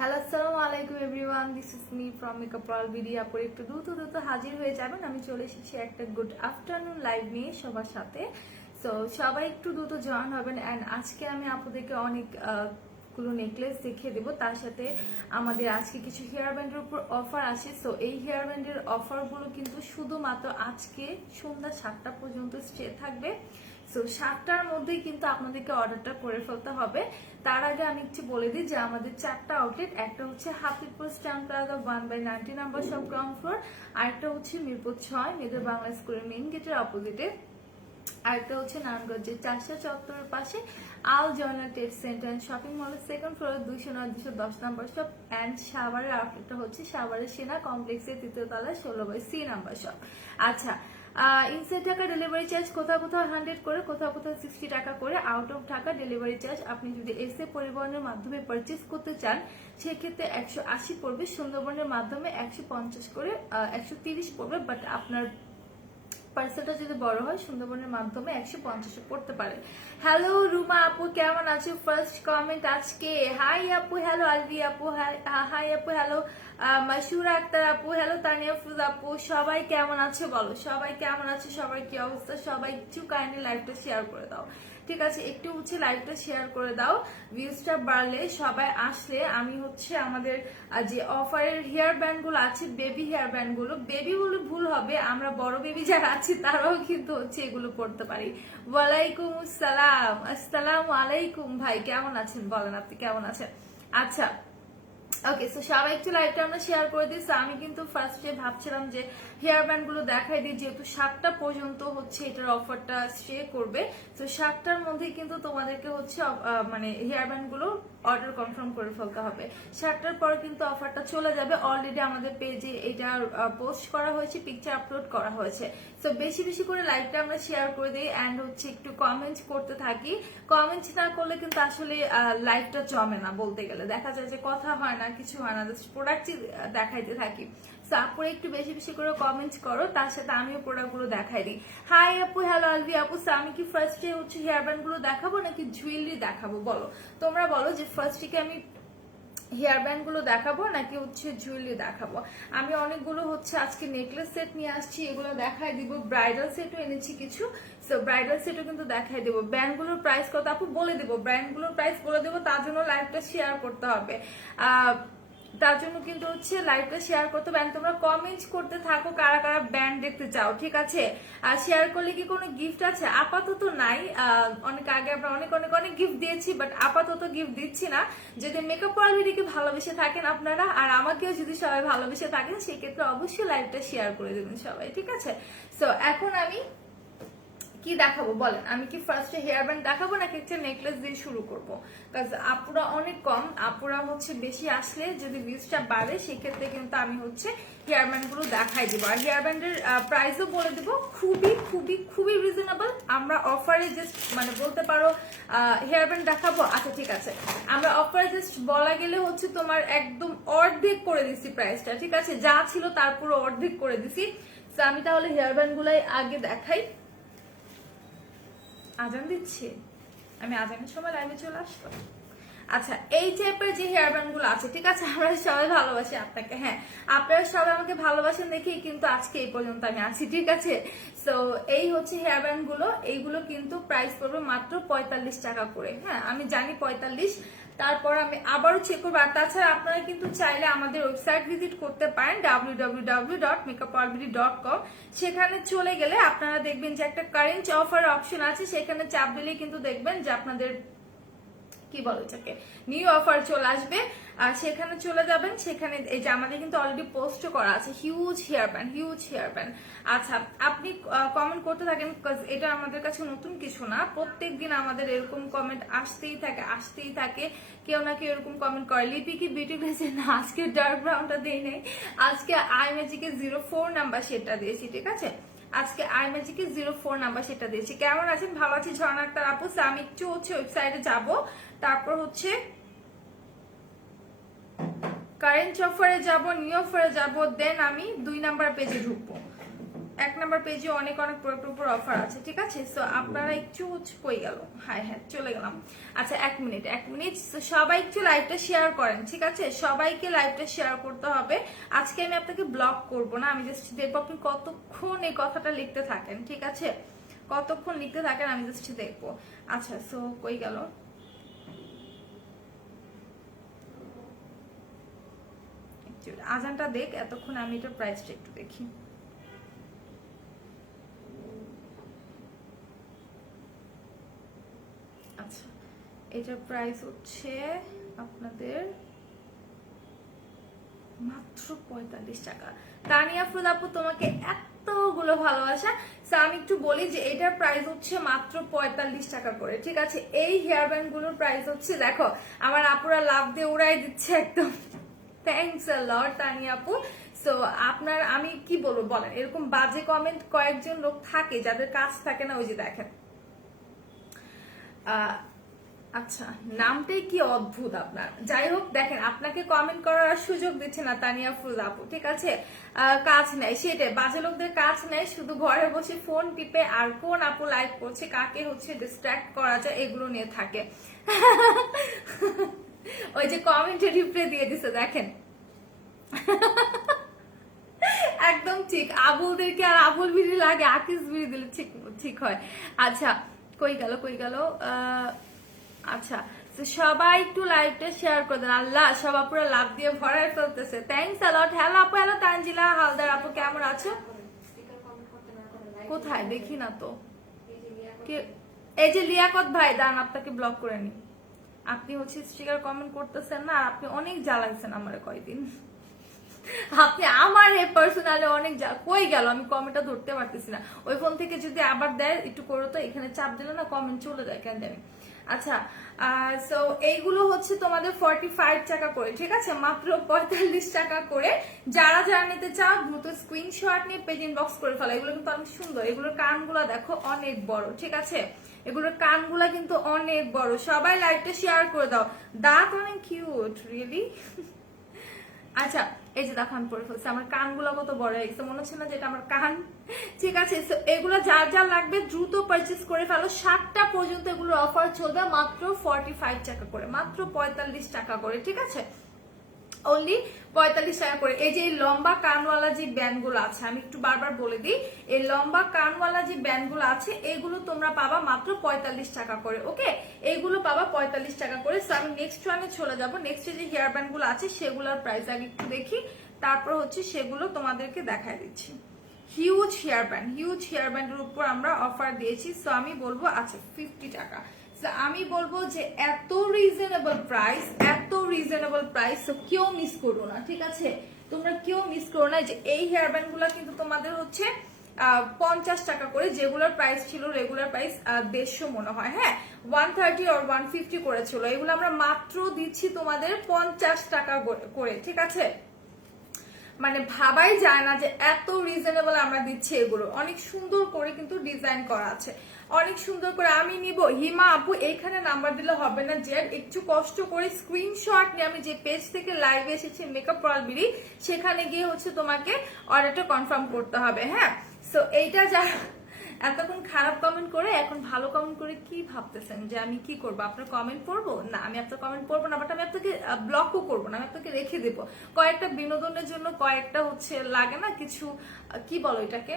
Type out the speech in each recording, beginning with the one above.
Hello আসসালামু আলাইকুম everyone, this is me from makeup world video. আপনি একটু দ্রুত হাজির হয়ে যাবেন। আমি চলে এসেছি একটা গুড আফটারনুন লাইভ নিয়ে সবার সাথে। সো সবাই একটু দ্রুত জয়েন হবেন। অ্যান্ড আজকে আমি আপনাদেরকে অনেক গুলো নেকলেস দেখিয়ে দেবো। তার সাথে আমাদের আজকে কিছু হেয়ার ব্যান্ডের উপর অফার আছে। সো এই হেয়ার ব্যান্ডের অফারগুলো কিন্তু শুধুমাত্র আজকে সন্ধ্যা 7টা পর্যন্ত স্টে থাকবে। সো 7টার মধ্যেই কিন্তু আপনাদেরকে অর্ডারটা করে ফেলতে হবে। তার আগে আমি একটু বলে দিই যে আমাদের 4টা আউটলেট, একটা হচ্ছে Hafizpur stand plaza 1/90 number shop ground floor, আরেকটা হচ্ছে মিরপুর 6 মেয়েদের বাংলা স্কুলের মেইন গেটের অপোজিটে, আরেকটা হচ্ছে নারায়ণগঞ্জের চাষা চত্বরের পাশে Al Joynal trade centre and shopping মলের second floor 209-210 number shop. And সাভারের আউটলেটটা হচ্ছে সাভারের সেনা কমপ্লেক্সের 3য় তলায় 16/C নাম্বার শপ। আচ্ছা, ইনসাইড ঢাকা ডেলিভারি চার্জ কোথাও 100 করে, কোথাও 60 টাকা করে। Out of Dhaka delivery charge আপনি যদি এসে পরিবহনের মাধ্যমে পারচেস করতে চান সেক্ষেত্রে 180 পড়বে, সুন্দরবনের মাধ্যমে 150 করে, 130 পড়বে। বাট আপনার পার্সেলটা যদি বড় হয় সুন্দরবনের মাধ্যমে 150 পড়তে পারে। হ্যালো রুমা আপু, কেমন আছো? ফার্স্ট কমেন্ট আজকে, হাই আপু, হ্যালো আলভি আপু, হাই আপু, হ্যালো মাসুরা আক্তার আপু, হ্যালো তানিয়া ফুজ আপু, সবাই কেমন আছে বলো? সবাই কেমন আছে? সবাই কি অবস্থা? সবাই একটু কাইন্ডলি লাইভটা শেয়ার করে দাও, ঠিক আছে? একটু হচ্ছে লাইভটা শেয়ার করে দাও। ভিউজটা বাড়লে, সবাই আসলে আমি হচ্ছে আমাদের যে অফারের হেয়ার ব্যান্ড গুলো আছে, বেবি হেয়ার ব্যান্ড গুলো, বেবি বলে ভুল হবে, আমরা বড় বেবি যারা আছি তারাও কিন্তু হচ্ছে এগুলো পড়তে পারি। ওয়ালাইকুম আসসালাম, আসসালামু আলাইকুম ভাই, কেমন আছেন বলেন? আপনি কেমন আছেন? আচ্ছা, ওকে। সো সবাই একটু লাইভটা আমরা শেয়ার করে দিই। আমি কিন্তু ফার্স্টে ভাবছিলাম যে হেয়ার ব্যান্ড গুলো দেখাই দিই, যেহেতু 7টা পর্যন্ত হচ্ছে এটার অফারটা স্টে করবে। তো 7টার মধ্যে কিন্তু তোমাদেরকে হচ্ছে মানে হেয়ার ব্যান্ড গুলো অর্ডার কনফার্ম করে ফেলতে হবে। 7টার পর কিন্তু অফারটা চলে যাবে। অলরেডি আমাদের পেজে এটা পোস্ট করা হয়েছে, পিকচার আপলোড করা হয়েছে। সো বেশি বেশি করে লাইভটা আমরা শেয়ার করে দিই অ্যান্ড হচ্ছে একটু কমেন্ট করতে থাকি। কমেন্ট না করলে কিন্তু আসলে লাইভটা জমে না, বলতে গেলে দেখা যায় যে কথা হয় না, কিছু হয় না, জাস্ট প্রোডাক্টই দেখাইতে থাকি। সো আপুরা একটু বেশি বেশি করে কমেন্ট করো, তার সাথে আমিও প্রোডাক্ট গুলো দেখাই দিই। হাই আপু, হ্যালো আলভি আপু। সো আমি কি ফার্স্টে হচ্ছে হেয়ার ব্যান্ড গুলো দেখাবো নাকি জুয়েলারি দেখাবো বলো? তোমরা বলো যে ফার্স্টে কি আমি হেয়ার ব্যান্ড গুলো দেখাবো নাকি হচ্ছে জুয়েলারি দেখাবো। আমি অনেকগুলো হচ্ছে আজকে নেকলেস সেট নিয়ে আসছি, এগুলো দেখাই দিব। ব্রাইডাল সেটও এনেছি কিছু, সো ব্রাইডাল সেটও কিন্তু দেখাই দেবো। ব্র্যান্ড গুলোর প্রাইস কত আপু বলে দেবো, ব্র্যান্ড গুলোর প্রাইস বলে দেবো, তার জন্য লাইভটা শেয়ার করতে হবে। তার জন্য কিন্তু হচ্ছে লাইভটা শেয়ার করতে হবে। তোমরা কমেন্ট করতে থাকো কারা কারা ব্যান্ড দেখতে চাও, ঠিক আছে? আর শেয়ার করলে কি কোনো গিফট আছে? আপাতত নাই। অনেক আগে আমরা অনেক অনেক অনেক গিফট দিয়েছি, বাট আপাতত গিফট দিচ্ছি না। যদি মেকআপ ওয়ার্ল্ডকে ভালোবেসে থাকেন আপনারা আর আমাকেও যদি সবাই ভালোবেসে থাকেন, সেক্ষেত্রে অবশ্যই লাইভটা শেয়ার করে দেবেন সবাই, ঠিক আছে? সো এখন আমি কি দেখাবো বলেন? আমি কি ফার্স্টে হেয়ার ব্যান্ড দেখাবো নাকি একটা নেকলেস দিয়ে শুরু করবো? কারণ আপুরা অনেক কম, আপুরা হচ্ছে বেশি আসলে যদি ভিউজটা বাড়ে সেক্ষেত্রে কিন্তু আমি হচ্ছে হেয়ার ব্যান্ড গুলো দেখাই দিব। আর হেয়ার ব্যান্ডের প্রাইসও বলে দিব, খুবই খুবই খুবই রিজনেবল। আমরা অফারে জাস্ট মানে বলতে পারো হেয়ার ব্যান্ড দেখাবো, আচ্ছা ঠিক আছে, আমরা অফারে জাস্ট বলা গেলে হচ্ছে তোমার একদম অর্ধেক করে দিচ্ছি প্রাইসটা, ঠিক আছে? যা ছিল তার পুরো অর্ধেক করে দিছি। তো আমি তাহলে হেয়ার ব্যান্ড গুলাই আগে দেখাই। আজান দিচ্ছি, আমি আজানের সময় লাইভে চলে আসবো। আচ্ছা, এই টাইপের যে হেয়ার ব্যান্ড গুলো আছে, ঠিক আছে, আমরা সবাই ভালোবাসি আপনাকে, হ্যাঁ আপনারা সবাই আমাকে ভালোবাসেন দেখেই কিন্তু আজকে এই পর্যন্ত আমি আছি, ঠিক আছে? সো এই হচ্ছে হেয়ার ব্যান্ড গুলো, এইগুলো কিন্তু প্রাইস পড়বে মাত্র 45 টাকা করে। হ্যাঁ আমি জানি 45, তারপর আমি আবারও চেক করবো। আর তাছাড়া আপনারা কিন্তু চাইলে আমাদের ওয়েবসাইট ভিজিট করতে পারেন www.makeupalbidi.com। সেখানে চলে গেলে আপনারা দেখবেন যে একটা কারেন্ট অফার অপশন আছে, সেখানে চাপ দিলেই কিন্তু দেখবেন যে আপনাদের কি বলে এটাকে নিউ অফার চলে আসবে। আর সেখানে চলে যাবেন, সেখানে এই যে আমাদের কিন্তু অলরেডি পোস্ট করা আছে huge hair band, huge hair band. আচ্ছা, আপনি কমেন্ট করতে থাকেন, এটা আমাদের কাছে নতুন কিছু না, প্রত্যেকদিন আমাদের এরকম কমেন্ট আসতেই থাকে, কেউ না কেউ এরকম কমেন্ট করে। লিপি কি বিউটি গ্লেসে না, আজকে ডার্ক ব্রাউনটা দেই নাই, আজকে আই ম্যাজিকে 04 নাম্বার সেটটা দিয়েছি, ঠিক আছে? আজকে আই ম্যাজিকে 04 নাম্বার সেটা দিয়েছি। কেমন আছেন? ভালো আছি ঝর্ণা আক্তার আপু। আমি একটু হচ্ছে ওয়েবসাইটে যাব, তারপর হচ্ছে কারেন্ট অফারে যাব, নিউ অফারে যাব, দেন আমি 2 নাম্বার পেজে ঢুকবো। এক নাম্বার পেজে অনেক অনেক প্রোডাক্টের উপর অফার আছে, ঠিক আছে। সো আপনারা একটু হচ্ছে কই গেল, হ্যাঁ হ্যাঁ চলে গেলাম। আচ্ছা এক মিনিট সবাই একটু লাইভটা শেয়ার করেন, ঠিক আছে। সবাইকে লাইভটা শেয়ার করতে হবে। আজকে আমি আপনাকে ব্লক করব না, আমি জাস্ট দেখবো আপনি কতক্ষণ এই কথাটা লিখতে থাকেন, ঠিক আছে। কতক্ষণ লিখতে থাকেন আমি জাস্ট দেখবো। আচ্ছা সো কই গেল, আজানটা দেখ, এতক্ষণ আমি এটার প্রাইসটা একটু দেখি। আচ্ছা এটার প্রাইস হচ্ছে আপনাদের মাত্র 45 টাকা। তানিয়া ফুল আপু তোমাকে এতগুলো ভালোবাসা। আমি একটু বলি যে এটার প্রাইস হচ্ছে মাত্র 45 টাকা করে, ঠিক আছে। এই হেয়ার ব্যান্ড গুলোর প্রাইস হচ্ছে, দেখো আমার আপুরা লাভ দিয়ে উড়াই দিচ্ছে একদম। থ্যাংকস আ লট তানিয়া আপু। সো আপনার আমি কি বলবো বলেন, এরকম বাজে কমেন্ট কয়েকজন লোক থাকে যাদের কাজ থাকে না, ওই যে দেখেন আচ্ছা নামটাই কি অদ্ভুত আপনার। যাই হোক দেখেন, আপনাকে কমেন্ট করার সুযোগ দিচ্ছে না তানিয়া ফুল আপু, ঠিক আছে। কাজ নেই, সেটাই বাজে লোকদের কাজ নেই, শুধু ঘরে বসে ফোন টিপে আর কোন আপু লাইভ করছে, কাকে হচ্ছে ডিস্ট্রাক্ট করা যায় এগুলো নিয়ে থাকে। ওই যে কমেন্টে রিপ্লাই দিয়ে দিছে দেখেন। একদম ঠিক, আবুলদেরকে আর আবুল বিড়ি লাগে, আকিস বিড়ি দিলে ঠিক ঠিক হয়। আচ্ছা কই গেল আচ্ছা সবাই একটু লাইভটা শেয়ার করে দেন। আল্লাহ সব আপুরা লাভ দিয়ে ভরায় ফেলতেছে। Thanks a lot. হ্যালো আপু, হ্যালো তানজিলা হালদার আপু, কেমন আছো? কোথায় দেখি না তো। এই যে লিয়াকত ভাই, দান আপনাকে ব্লক করে নি। আপনি হচ্ছে স্টিকার কমেন্ট করতেছেন না, আর আপনি অনেক জ্বালাইছেন আমারে কয়দিন। আপনি আমার পার্সোনালি অনেক কই গেল, আমি কমেন্টটা ধরতে পারতেছি না। ওই ফোন থেকে যদি আবার দেয় একটু করো তো, এখানে চাপ দিলে না কমেন্ট চলে যায়, কেন জানি। আচ্ছা সো এইগুলো হচ্ছে তোমাদের 45 টাকা করে, ঠিক আছে, মাত্র 45 টাকা করে। যারা যারা নিতে চাও দ্রুত স্ক্রিনশট নিয়ে পেজ ইনবক্স করে ফেলো। এগুলো কিন্তু অনেক সুন্দর, এগুলোর কানগুলা দেখো অনেক বড়, ঠিক আছে। এগুলোর কানগুলা কিন্তু অনেক বড়। সবাই লাইভটা শেয়ার করে দাও। দাঁত অনেক কিউট, রিয়েলি। আচ্ছা এই যে দেখো আমি পরে ফেলছি, আমার কানগুলো কত বড় হয়ে গেছে, মনে হচ্ছে না যেটা আমার কান, ঠিক আছে। এগুলো যার যার লাগবে দ্রুত পারচেজ করে ফেলো। 7টা পর্যন্ত এগুলোর অফার চলবে, মাত্র 45 টাকা করে, মাত্র 45 টাকা করে, ঠিক আছে। অনলি 45 টাকা করে। এই যে লম্বা কানওয়ালা যে ব্যান্ড গুলো আছে, আমি একটু বারবার বলে দিই, এই লম্বা কানওয়ালা যে ব্যান্ড গুলো আছে এগুলো তোমরা পাবা মাত্র 45 টাকা করে, ওকে। এইগুলো পাবা 45 টাকা করে। আমি নেক্সট ওয়ানে চলে যাবো। নেক্সট যে হেয়ার ব্যান্ড গুলো আছে সেগুলোর প্রাইস আগে একটু দেখি, তারপর হচ্ছে সেগুলো তোমাদেরকে দেখায় দিচ্ছি। হিউজ হেয়ার ব্যান্ডের উপর আমরা অফার দিয়েছি। সো আমি বলবো আচ্ছা 50 টাকা। আমি বলবো যে এত রিজনেবল প্রাইস, কেউ মিস করো না, ঠিক আছে। তোমরা কেউ মিস করো না। যে এই হেয়ার ব্যান্ড গুলা কিন্তু তোমাদের হচ্ছে 50 টাকা করে, যেগুলোর প্রাইস ছিল রেগুলার প্রাইস 150 মনে হয়, হ্যাঁ 130 আর 150 করেছিল। এগুলো আমরা মাত্র দিচ্ছি তোমাদের 50 টাকা করে, ঠিক আছে। মানে ভাবাই যায় না যে এত রিজনেবল আমরা দিচ্ছি। এগুলো অনেক সুন্দর করে কিন্তু ডিজাইন করা আছে, অনেক সুন্দর করে। আমি নিব হিমা আপু, এইখানে নাম্বার দিলে হবে না, যে একটু কষ্ট করে স্ক্রিনশট নিয়ে আমি যে পেজ থেকে লাইভে এসেছি মেকআপ পার্লার বিডি, সেখানে গিয়ে হচ্ছে তোমাকে অর্ডারটা কনফার্ম করতে হবে, হ্যাঁ। সো এইটা যারা এতক্ষণ খারাপ কমেন্ট করে এখন ভালো কমেন্ট করে কি ভাবতেছেন যে আমি কি করবো, আপনার কমেন্ট পড়বো না? আমি আপনার কমেন্ট পড়বো না, বাট আমি আপনাকে ব্লকও করবো না, আমি আপনাকে রেখে দেবো। কয়েকটা বিনোদনের জন্য কয়েকটা হচ্ছে লাগে না কিছু, কি বলো এটাকে,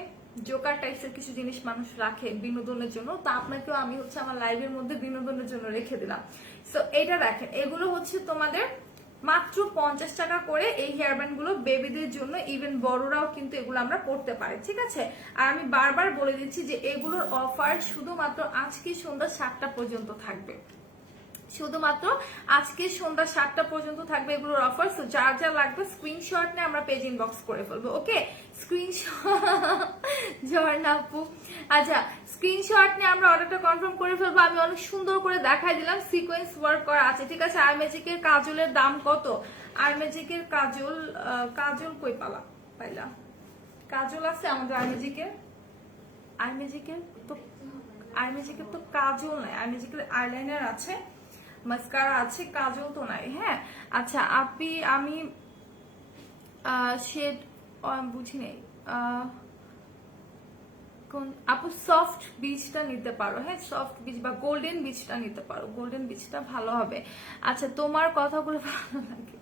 জোকার টাইপসের কিছু জিনিস মানুষ রাখে বিনোদনের জন্য, তো আপনাকেও আমি হচ্ছে আমার লাইভের মধ্যে বিনোদনের জন্য রেখে দিলাম। সো এটা দেখেন, এগুলো হচ্ছে তোমাদের মাত্র 50 টাকা করে। এই হেয়ার ব্যান্ড গুলো বেবিদের জন্য, ইভেন বড়রাও কিন্তু এগুলো আমরা পড়তে পারি, ঠিক আছে। আর আমি বারবার বলে দিচ্ছি যে এগুলোর অফার শুধুমাত্র আজকে সন্ধ্যা 7টা পর্যন্ত থাকবে, শুধুমাত্র আজকে সন্ধ্যা 7টা পর্যন্ত থাকবে এগুলোর অফার। সো যার যা লাগবে স্ক্রিনশট নিয়ে আমরা পেজ ইনবক্স করে ফেলবো, ওকে। ঝর্ণা আপু, আচ্ছা স্ক্রিনশট নিয়ে আমরা অর্ডারটা কনফার্ম করে ফেলবো। আমি অনেক সুন্দর করে দেখাই দিলাম, সিকোয়েন্স ওয়ার্ক করা আছে, ঠিক আছে। আই ম্যাজিকের কাজলের দাম কত? আই ম্যাজিকের কাজল, কাজল কই পাইলা? কাজল আছে আমাদের আই ম্যাজিকের তো কাজল নাই। আই ম্যাজিকের আইলাইনার আছে, মাস্কারা আছে, কাজল তো নাই, হ্যাঁ। আচ্ছা আমি শেড বুঝি নেই, কোন আপু সফট বিচটা নিতে পারো, হ্যাঁ সফট বিচ বা গোল্ডেন বিচটা নিতে পারো, গোল্ডেন বিচটা ভালো হবে। আচ্ছা তোমার কথাগুলো ভালো লাগে,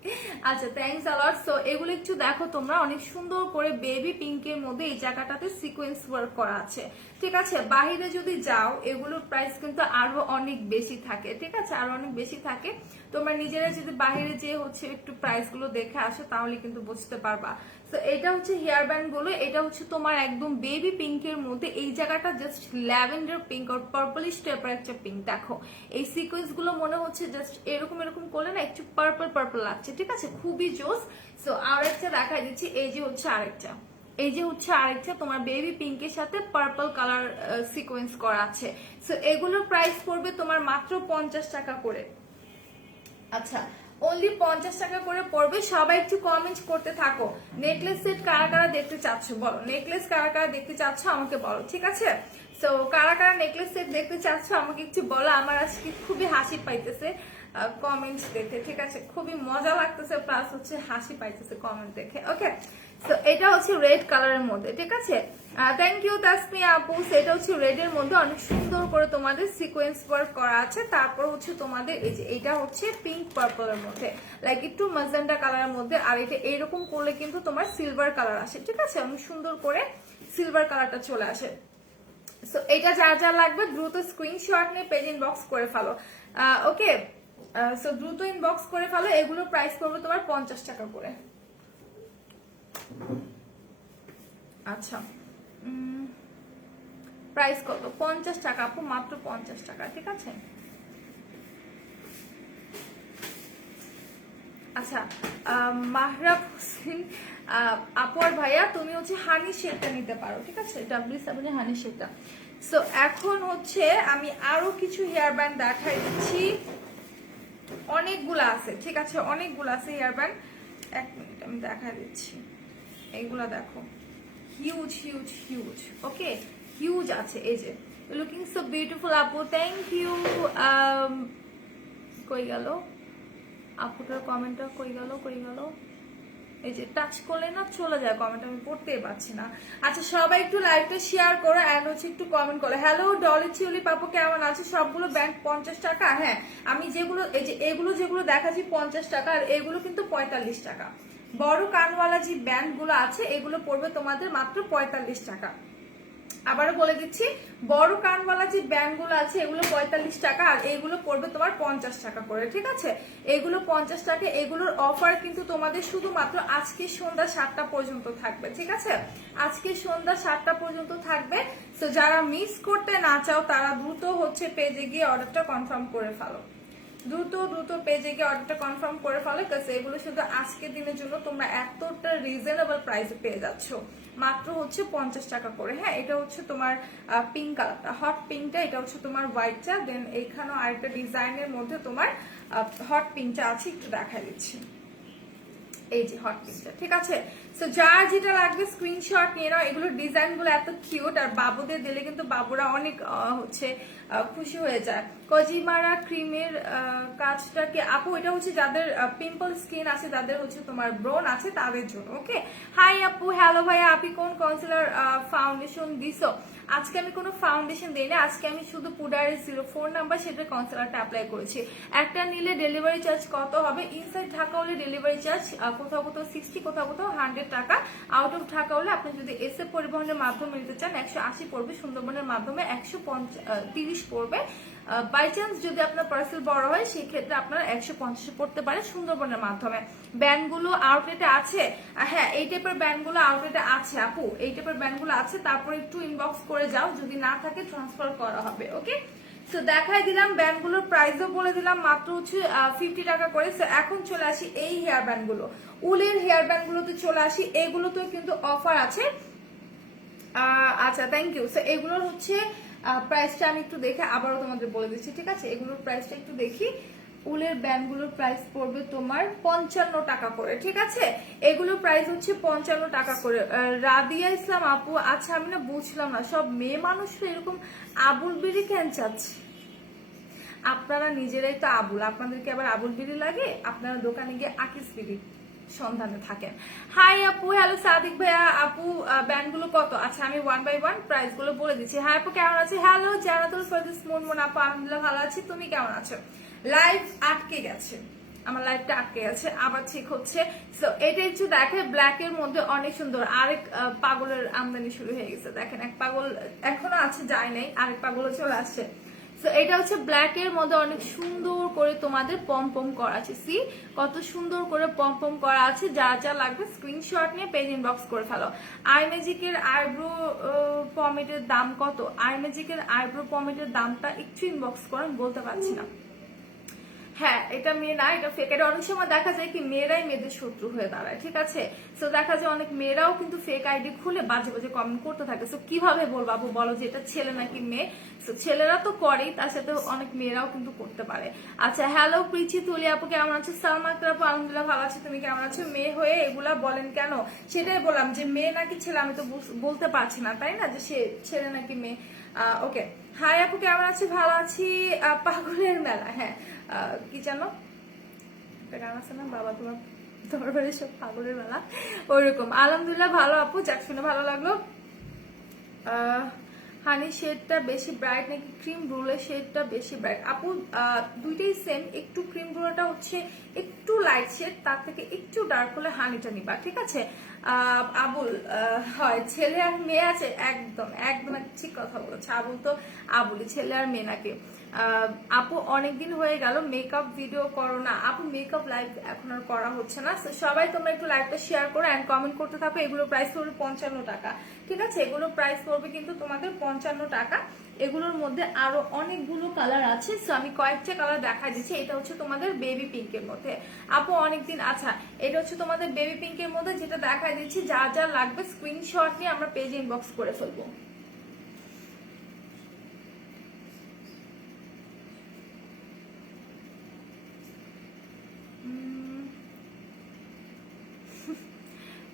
আচ্ছা থ্যাংকস আ লট। সো এগুলো একটু দেখো তোমরা, অনেক সুন্দর করে বেবি পিঙ্কের মধ্যে এই জায়গাটাতে সিকোয়েন্স ওয়ার্ক করা আছে, ঠিক আছে। বাইরে যদি যাও এগুলোর প্রাইস কিন্তু আরো অনেক বেশি থাকে, ঠিক আছে, আরো অনেক বেশি থাকে। তোমরা নিজেরা যদি বাইরে যে হচ্ছে একটু প্রাইস গুলো দেখে আসো তাহলে কিন্তু বুঝতে পারবা। তো এটা হচ্ছে হেয়ার ব্যান্ড গুলো, এটা হচ্ছে তোমার একদম বেবি পিঙ্কের মধ্যে এই জায়গাটা জাস্ট ল্যাভেন্ডার পিঙ্ক আর পার্পলিশ টাইপের একটা পিঙ্ক। দেখো এই সিকোয়েন্স গুলো মনে হচ্ছে জাস্ট এরকম এরকম করলে না একটু পার্পল পার্পল লাগছে, ঠিক আছে, খুবই জোস। সো আরেকটা দেখাই দিচ্ছি, এই যে হচ্ছে আরেকটা, এই যে হচ্ছে আরেকটা তোমার বেবি পিঙ্কের সাথে পার্পল কালার সিকোয়েন্স করা আছে। সো এগুলোর প্রাইস পড়বে তোমার মাত্র 50 টাকা করে। আচ্ছা অনলি 50 টাকা করে পড়বে। সবাই একটু কমেন্ট করতে থাকো, নেকলেস সেট কারা কারা দেখতে চাচ্ছ বলো, নেকলেস কারা কারা দেখতে চাচ্ছ আমাকে বলো, ঠিক আছে। তো কারা কারা নেকলেস সেট দেখতে চাচ্ছ আমাকে একটু বলো। আমার আজকে খুবই হাসি পাইতেছে কমেন্টস দেখে, ঠিক আছে, খুবই মজা লাগতেছে, প্লাস হচ্ছে হাসি পাইতেছে কমেন্ট দেখে। ওকে তো এটা হচ্ছে রেড কালারের মধ্যে, ঠিক আছে, থ্যাংক ইউ তাসমি আপু। এটা হচ্ছে রেড এর মধ্যে অনেক সুন্দর করে তোমাদের সিকোয়েন্স ওয়ার্ক করা আছে। তারপর হচ্ছে তোমাদের এই যে এটা হচ্ছে পিঙ্ক পার্পলের মধ্যে, লাইক একটু ম্যাজেন্টা কালারের মধ্যে, আর এটা এইরকম করলে কিন্তু তোমার সিলভার কালার আসে, ঠিক আছে, অনেক সুন্দর করে সিলভার কালারটা চলে আসে। সো এটা যা যা লাগবে দ্রুত স্ক্রিনশট নিয়ে পেজ ইনবক্স করে ফেলো। ওকে সো দ্রুত ইনবক্স করে ফেলো। এগুলোর প্রাইস পড়বে তোমার 50 টাকা করে। আচ্ছা প্রাইস কত? 50 টাকা আপু, মাত্র 50 টাকা, ঠিক আছে। আচ্ছা মাহরাব হোসেন আপু আর ভাইয়া তুমি হচ্ছে হানি শেডটা নিতে পারো, ঠিক আছে, W7 হানি শেডটা। সো এখন হচ্ছে আমি আরো কিছু হেয়ার ব্যান্ড দেখাই দিচ্ছি, অনেকগুলো আছে, ঠিক আছে, অনেকগুলো আছে হেয়ার ব্যান্ড। এক মিনিট আমি দেখা দিচ্ছি, এইগুলা দেখো huge huge huge, okay huge আছে। এই যে লুকিং সো বিউটিফুল আপু, থ্যাংক ইউ। কই গেল আপুটার কমেন্টটা, কই গেল কই গেল, এই যে টাচ করলে না চলে যায় কমেন্ট, আমি পড়তেই পারছি না। আচ্ছা সবাই একটু লাইভটা শেয়ার করো এন্ড হচ্ছে একটু কমেন্ট করো। হ্যালো ডলি চিউলি পাপু কেমন আছে? সবগুলো ব্যান্ড 50 টাকা। হ্যাঁ আমি যেগুলো এই যে এগুলো যেগুলো দেখাচ্ছি 50 টাকা, আর এগুলো কিন্তু 45 টাকা। বড় কানওয়ালা যে ব্যান্ড গুলো আছে এগুলো পড়বে তোমাদের মাত্র 45 টাকা। আবারও বলে দিচ্ছি, বড় কানওয়ালা যে ব্যান্ড গুলো আছে এগুলো 45 টাকা, আর এগুলো পড়বে তোমার 50 টাকা করে, ঠিক আছে, এগুলো 50 টাকা। এগুলোর অফার কিন্তু তোমাদের শুধুমাত্র আজকে সন্ধ্যা 7টা পর্যন্ত থাকবে, ঠিক আছে, আজকে সন্ধ্যা 7টা পর্যন্ত থাকবে। তো যারা মিস করতে না চাও তারা দ্রুত হচ্ছে পেজে গিয়ে অর্ডারটা কনফার্ম করে ফেলো, দ্রুত দ্রুত পেজে গিয়ে অর্ডারটা কনফার্ম করে ফেলো, কারণ এগুলো শুধু আজকের দিনের জন্য তোমরা এতটা রিজনেবল প্রাইসে পেয়ে যাচ্ছ, মাত্র হচ্ছে 50 টাকা করে। হ্যাঁ এটা হচ্ছে তোমার পিঙ্ক কালারটা, হট পিঙ্কটা, এটা হচ্ছে তোমার হোয়াইটটা, দেন এইখানেও আরেকটা ডিজাইনের মধ্যে তোমার হট পিঙ্কটা আছে, একটু দেখা দিচ্ছি, এই যে হট পিঙ্কটা, ঠিক আছে। সো যার যেটা লাগবে স্ক্রিনশট নিয়ে নাও। এগুলোর ডিজাইন গুলো এত কিউট, আর বাবুদের দিলে কিন্তু বাবুরা অনেক হচ্ছে খুশি হয়ে যায়। কজিমারা ক্রিমের কাজটা কি আপু? এটা হচ্ছে যাদের পিম্পল স্কিন আছে, যাদের হচ্ছে তোমার ব্রন আছে তাদের জন্য। ওকে হাই আপু, হ্যালো ভাইয়া, আপনি কোন কনসিলার ফাউন্ডেশন দিছো? আজকে আমি কোনো ফাউন্ডেশন দিই না, আজকে আমি শুধু পুডারের 04 নাম্বার সেটা কনসিলারটা অ্যাপ্লাই করেছি। একটা নিলে ডেলিভারি চার্জ কত হবে? ইনসাইড ঢাকা হলে ডেলিভারি চার্জ কোথাও কোথাও 60, কোথাও কোথাও 100 টাকা। আউট অফ ঢাকা হলে আপনি যদি এসএ পরিবহনের মাধ্যমে নিতে চান 180 পড়বে, সুন্দরবনের মাধ্যমে 130 পড়বে। বাই চান্স যদি আপনার পার্সেল বড় হয় সেই ক্ষেত্রে আপনার 150 পড়তে পারে সুন্দরবনের মাধ্যমে। ব্যান্ডগুলো আউটলেটে আছে, হ্যাঁ এই টাইপের ব্যান্ডগুলো আউটলেটে আছে আপু, এই টাইপের ব্যান্ডগুলো আছে, তারপর একটু ইনবক্স করে যাও, যদি না থাকে ট্রান্সফার করা হবে। ওকে সো দেখাই দিলাম, ব্যান্ডগুলোর প্রাইসও বলে দিলাম, মাত্র হচ্ছে 50 টাকা করে। সো এখন চলে আসি এই হেয়ার ব্যান্ডগুলো, উলের হেয়ার ব্যান্ডগুলোতে চলে আসি, এগুলোতেও কিন্তু অফার আছে। আচ্ছা থ্যাংক ইউ। সো এগুলোর হচ্ছে প্রাইসটা আমি একটু দেখে আবারও তোমাদের বলে দিচ্ছি, ঠিক আছে, এগুলোর প্রাইসটা একটু দেখি। উলের ব্যান্ডগুলোর প্রাইস পড়বে তোমার 55 টাকা করে, ঠিক আছে, এগুলোর প্রাইস হচ্ছে 55 টাকা করে। রাদিয়া ইসলাম আপু, আচ্ছা আমি না বুঝলাম না, সব মেয়ে মানুষরা এরকম আবুল বিড়ি কেন চাচ্ছে? আপনারা নিজেরাই তো আবুল, আপনাদেরকে আবার আবুল বিড়ি লাগে? আপনারা দোকানে গিয়ে আকিস বিড়ি সন্ধানে থাকেন। হাই আপু, হ্যালো সাদিক ভাইয়া। আপু ব্যান্ডগুলো কত? আচ্ছা আমি 1 বাই 1 প্রাইস গুলো বলে দিচ্ছি। হাই আপু কেমন আছে? হ্যালো জানাতুল ফরদিস মন আপু, আলহামদুলিল্লাহ ভালো আছি, তুমি কেমন আছো? লাইভ আটকে গেছে, আমার লাইফটা আটকে গেছে, আবার ঠিক হচ্ছে। সো এটা একটু দেখে, ব্ল্যাক এর মধ্যে অনেক সুন্দর। আরেক পাগলের আমদানি শুরু হয়ে গেছে, দেখেন এক পাগল এখনো আছে, যায় নাই, আরেক পাগলও চলে আসছে। সো এটা হচ্ছে ব্ল্যাক এর মধ্যে অনেক সুন্দর করে তোমাদের পম পম করা আছে। সি কত সুন্দর করে পম পম করা আছে। যা যা লাগবে স্ক্রিনশট নিয়ে পেজ ইনবক্স করে ফেলো। আই ম্যাজিকের আইব্রো পমেটের দাম কত? আই ম্যাজিকের আইব্রো পমেটের দামটা একটু ইনবক্স করেন, বলতে পারছি না। হ্যাঁ এটা মেয়ে না, এটা ফেক। এটা অনেক সময় দেখা যায় কি মেয়েরাই মেয়েদের শত্রু হয়ে দাঁড়ায়, ঠিক আছে? সো দেখা যায় অনেক মেয়েরাও কিন্তু ফেক আইডি খুলে বাজে বাজে কমেন্ট করতে থাকে। সো কিভাবে বলবো আপু, বলো যে এটা ছেলে নাকি মেয়ে? সো ছেলেরা তো করেই, তার সাথে অনেক মেয়েরাও কিন্তু করতে পারে। আচ্ছা হ্যালো প্রিচি তুলি আপু কেমন আছো? সালমা আক্তার আপু আলহামদুলিল্লাহ ভালো আছো, তুমি কেমন আছো? মেয়ে হয়ে এগুলা বলেন কেন? সেটাই বললাম যে মেয়ে নাকি ছেলে আমি তো বলতে পারছি না, তাই না, যে সে ছেলে নাকি মেয়ে। ওকে হাই আপু কেমন আছি? ভালো আছি। পাগলের মেলা, হ্যাঁ কি জানো একটা গান আছে না, বাবা তোমার তোমার বাড়ির সব পাগলের মেলা, ওইরকম। আলহামদুলিল্লাহ ভালো আপু, যাক শুনে ভালো লাগলো। হানি শেডটা বেশি ব্রাইট নাকি ক্রিম ব্রুলের শেডটা বেশি ব্রাইট? আপু দুইটাই সেম, একটু ক্রিম ব্রুলেটা হচ্ছে একটু লাইট শেড, তার থেকে একটু ডার্ক হলে হানিটা নিবা, ঠিক আছে? আবুল হয় ছেলে আর মেয়ে আছে? একদম একদম ঠিক কথা বলেছে আবুল, তো আবুলি ছেলে আর মেয়ে নাকি? আপু অনেকদিন হয়ে গেল মেকআপ ভিডিও করো না। আপু মেকআপ লাইভ এখন আর করা হচ্ছে না। সবাই তোমরা একটু লাইভটা শেয়ার করো এন্ড কমেন্ট করতে থাকো। এগুলো প্রাইস পড়বে 55 টাকা, ঠিক আছে? এগুলো প্রাইস পড়বে কিন্তু তোমাদের 55 টাকা। এগুলোর মধ্যে আরো অনেকগুলো কালার আছে, সো আমি কয়েকটা কালার দেখা দিচ্ছি। এটা হচ্ছে তোমাদের বেবি পিঙ্কের মধ্যে। আপু অনেকদিন, আচ্ছা এটা হচ্ছে তোমাদের বেবি পিঙ্কের মধ্যে, যেটা দেখা দিচ্ছি। যা যা লাগবে স্ক্রিনশট নিয়ে আমরা পেজে ইনবক্স করে ফেলবো।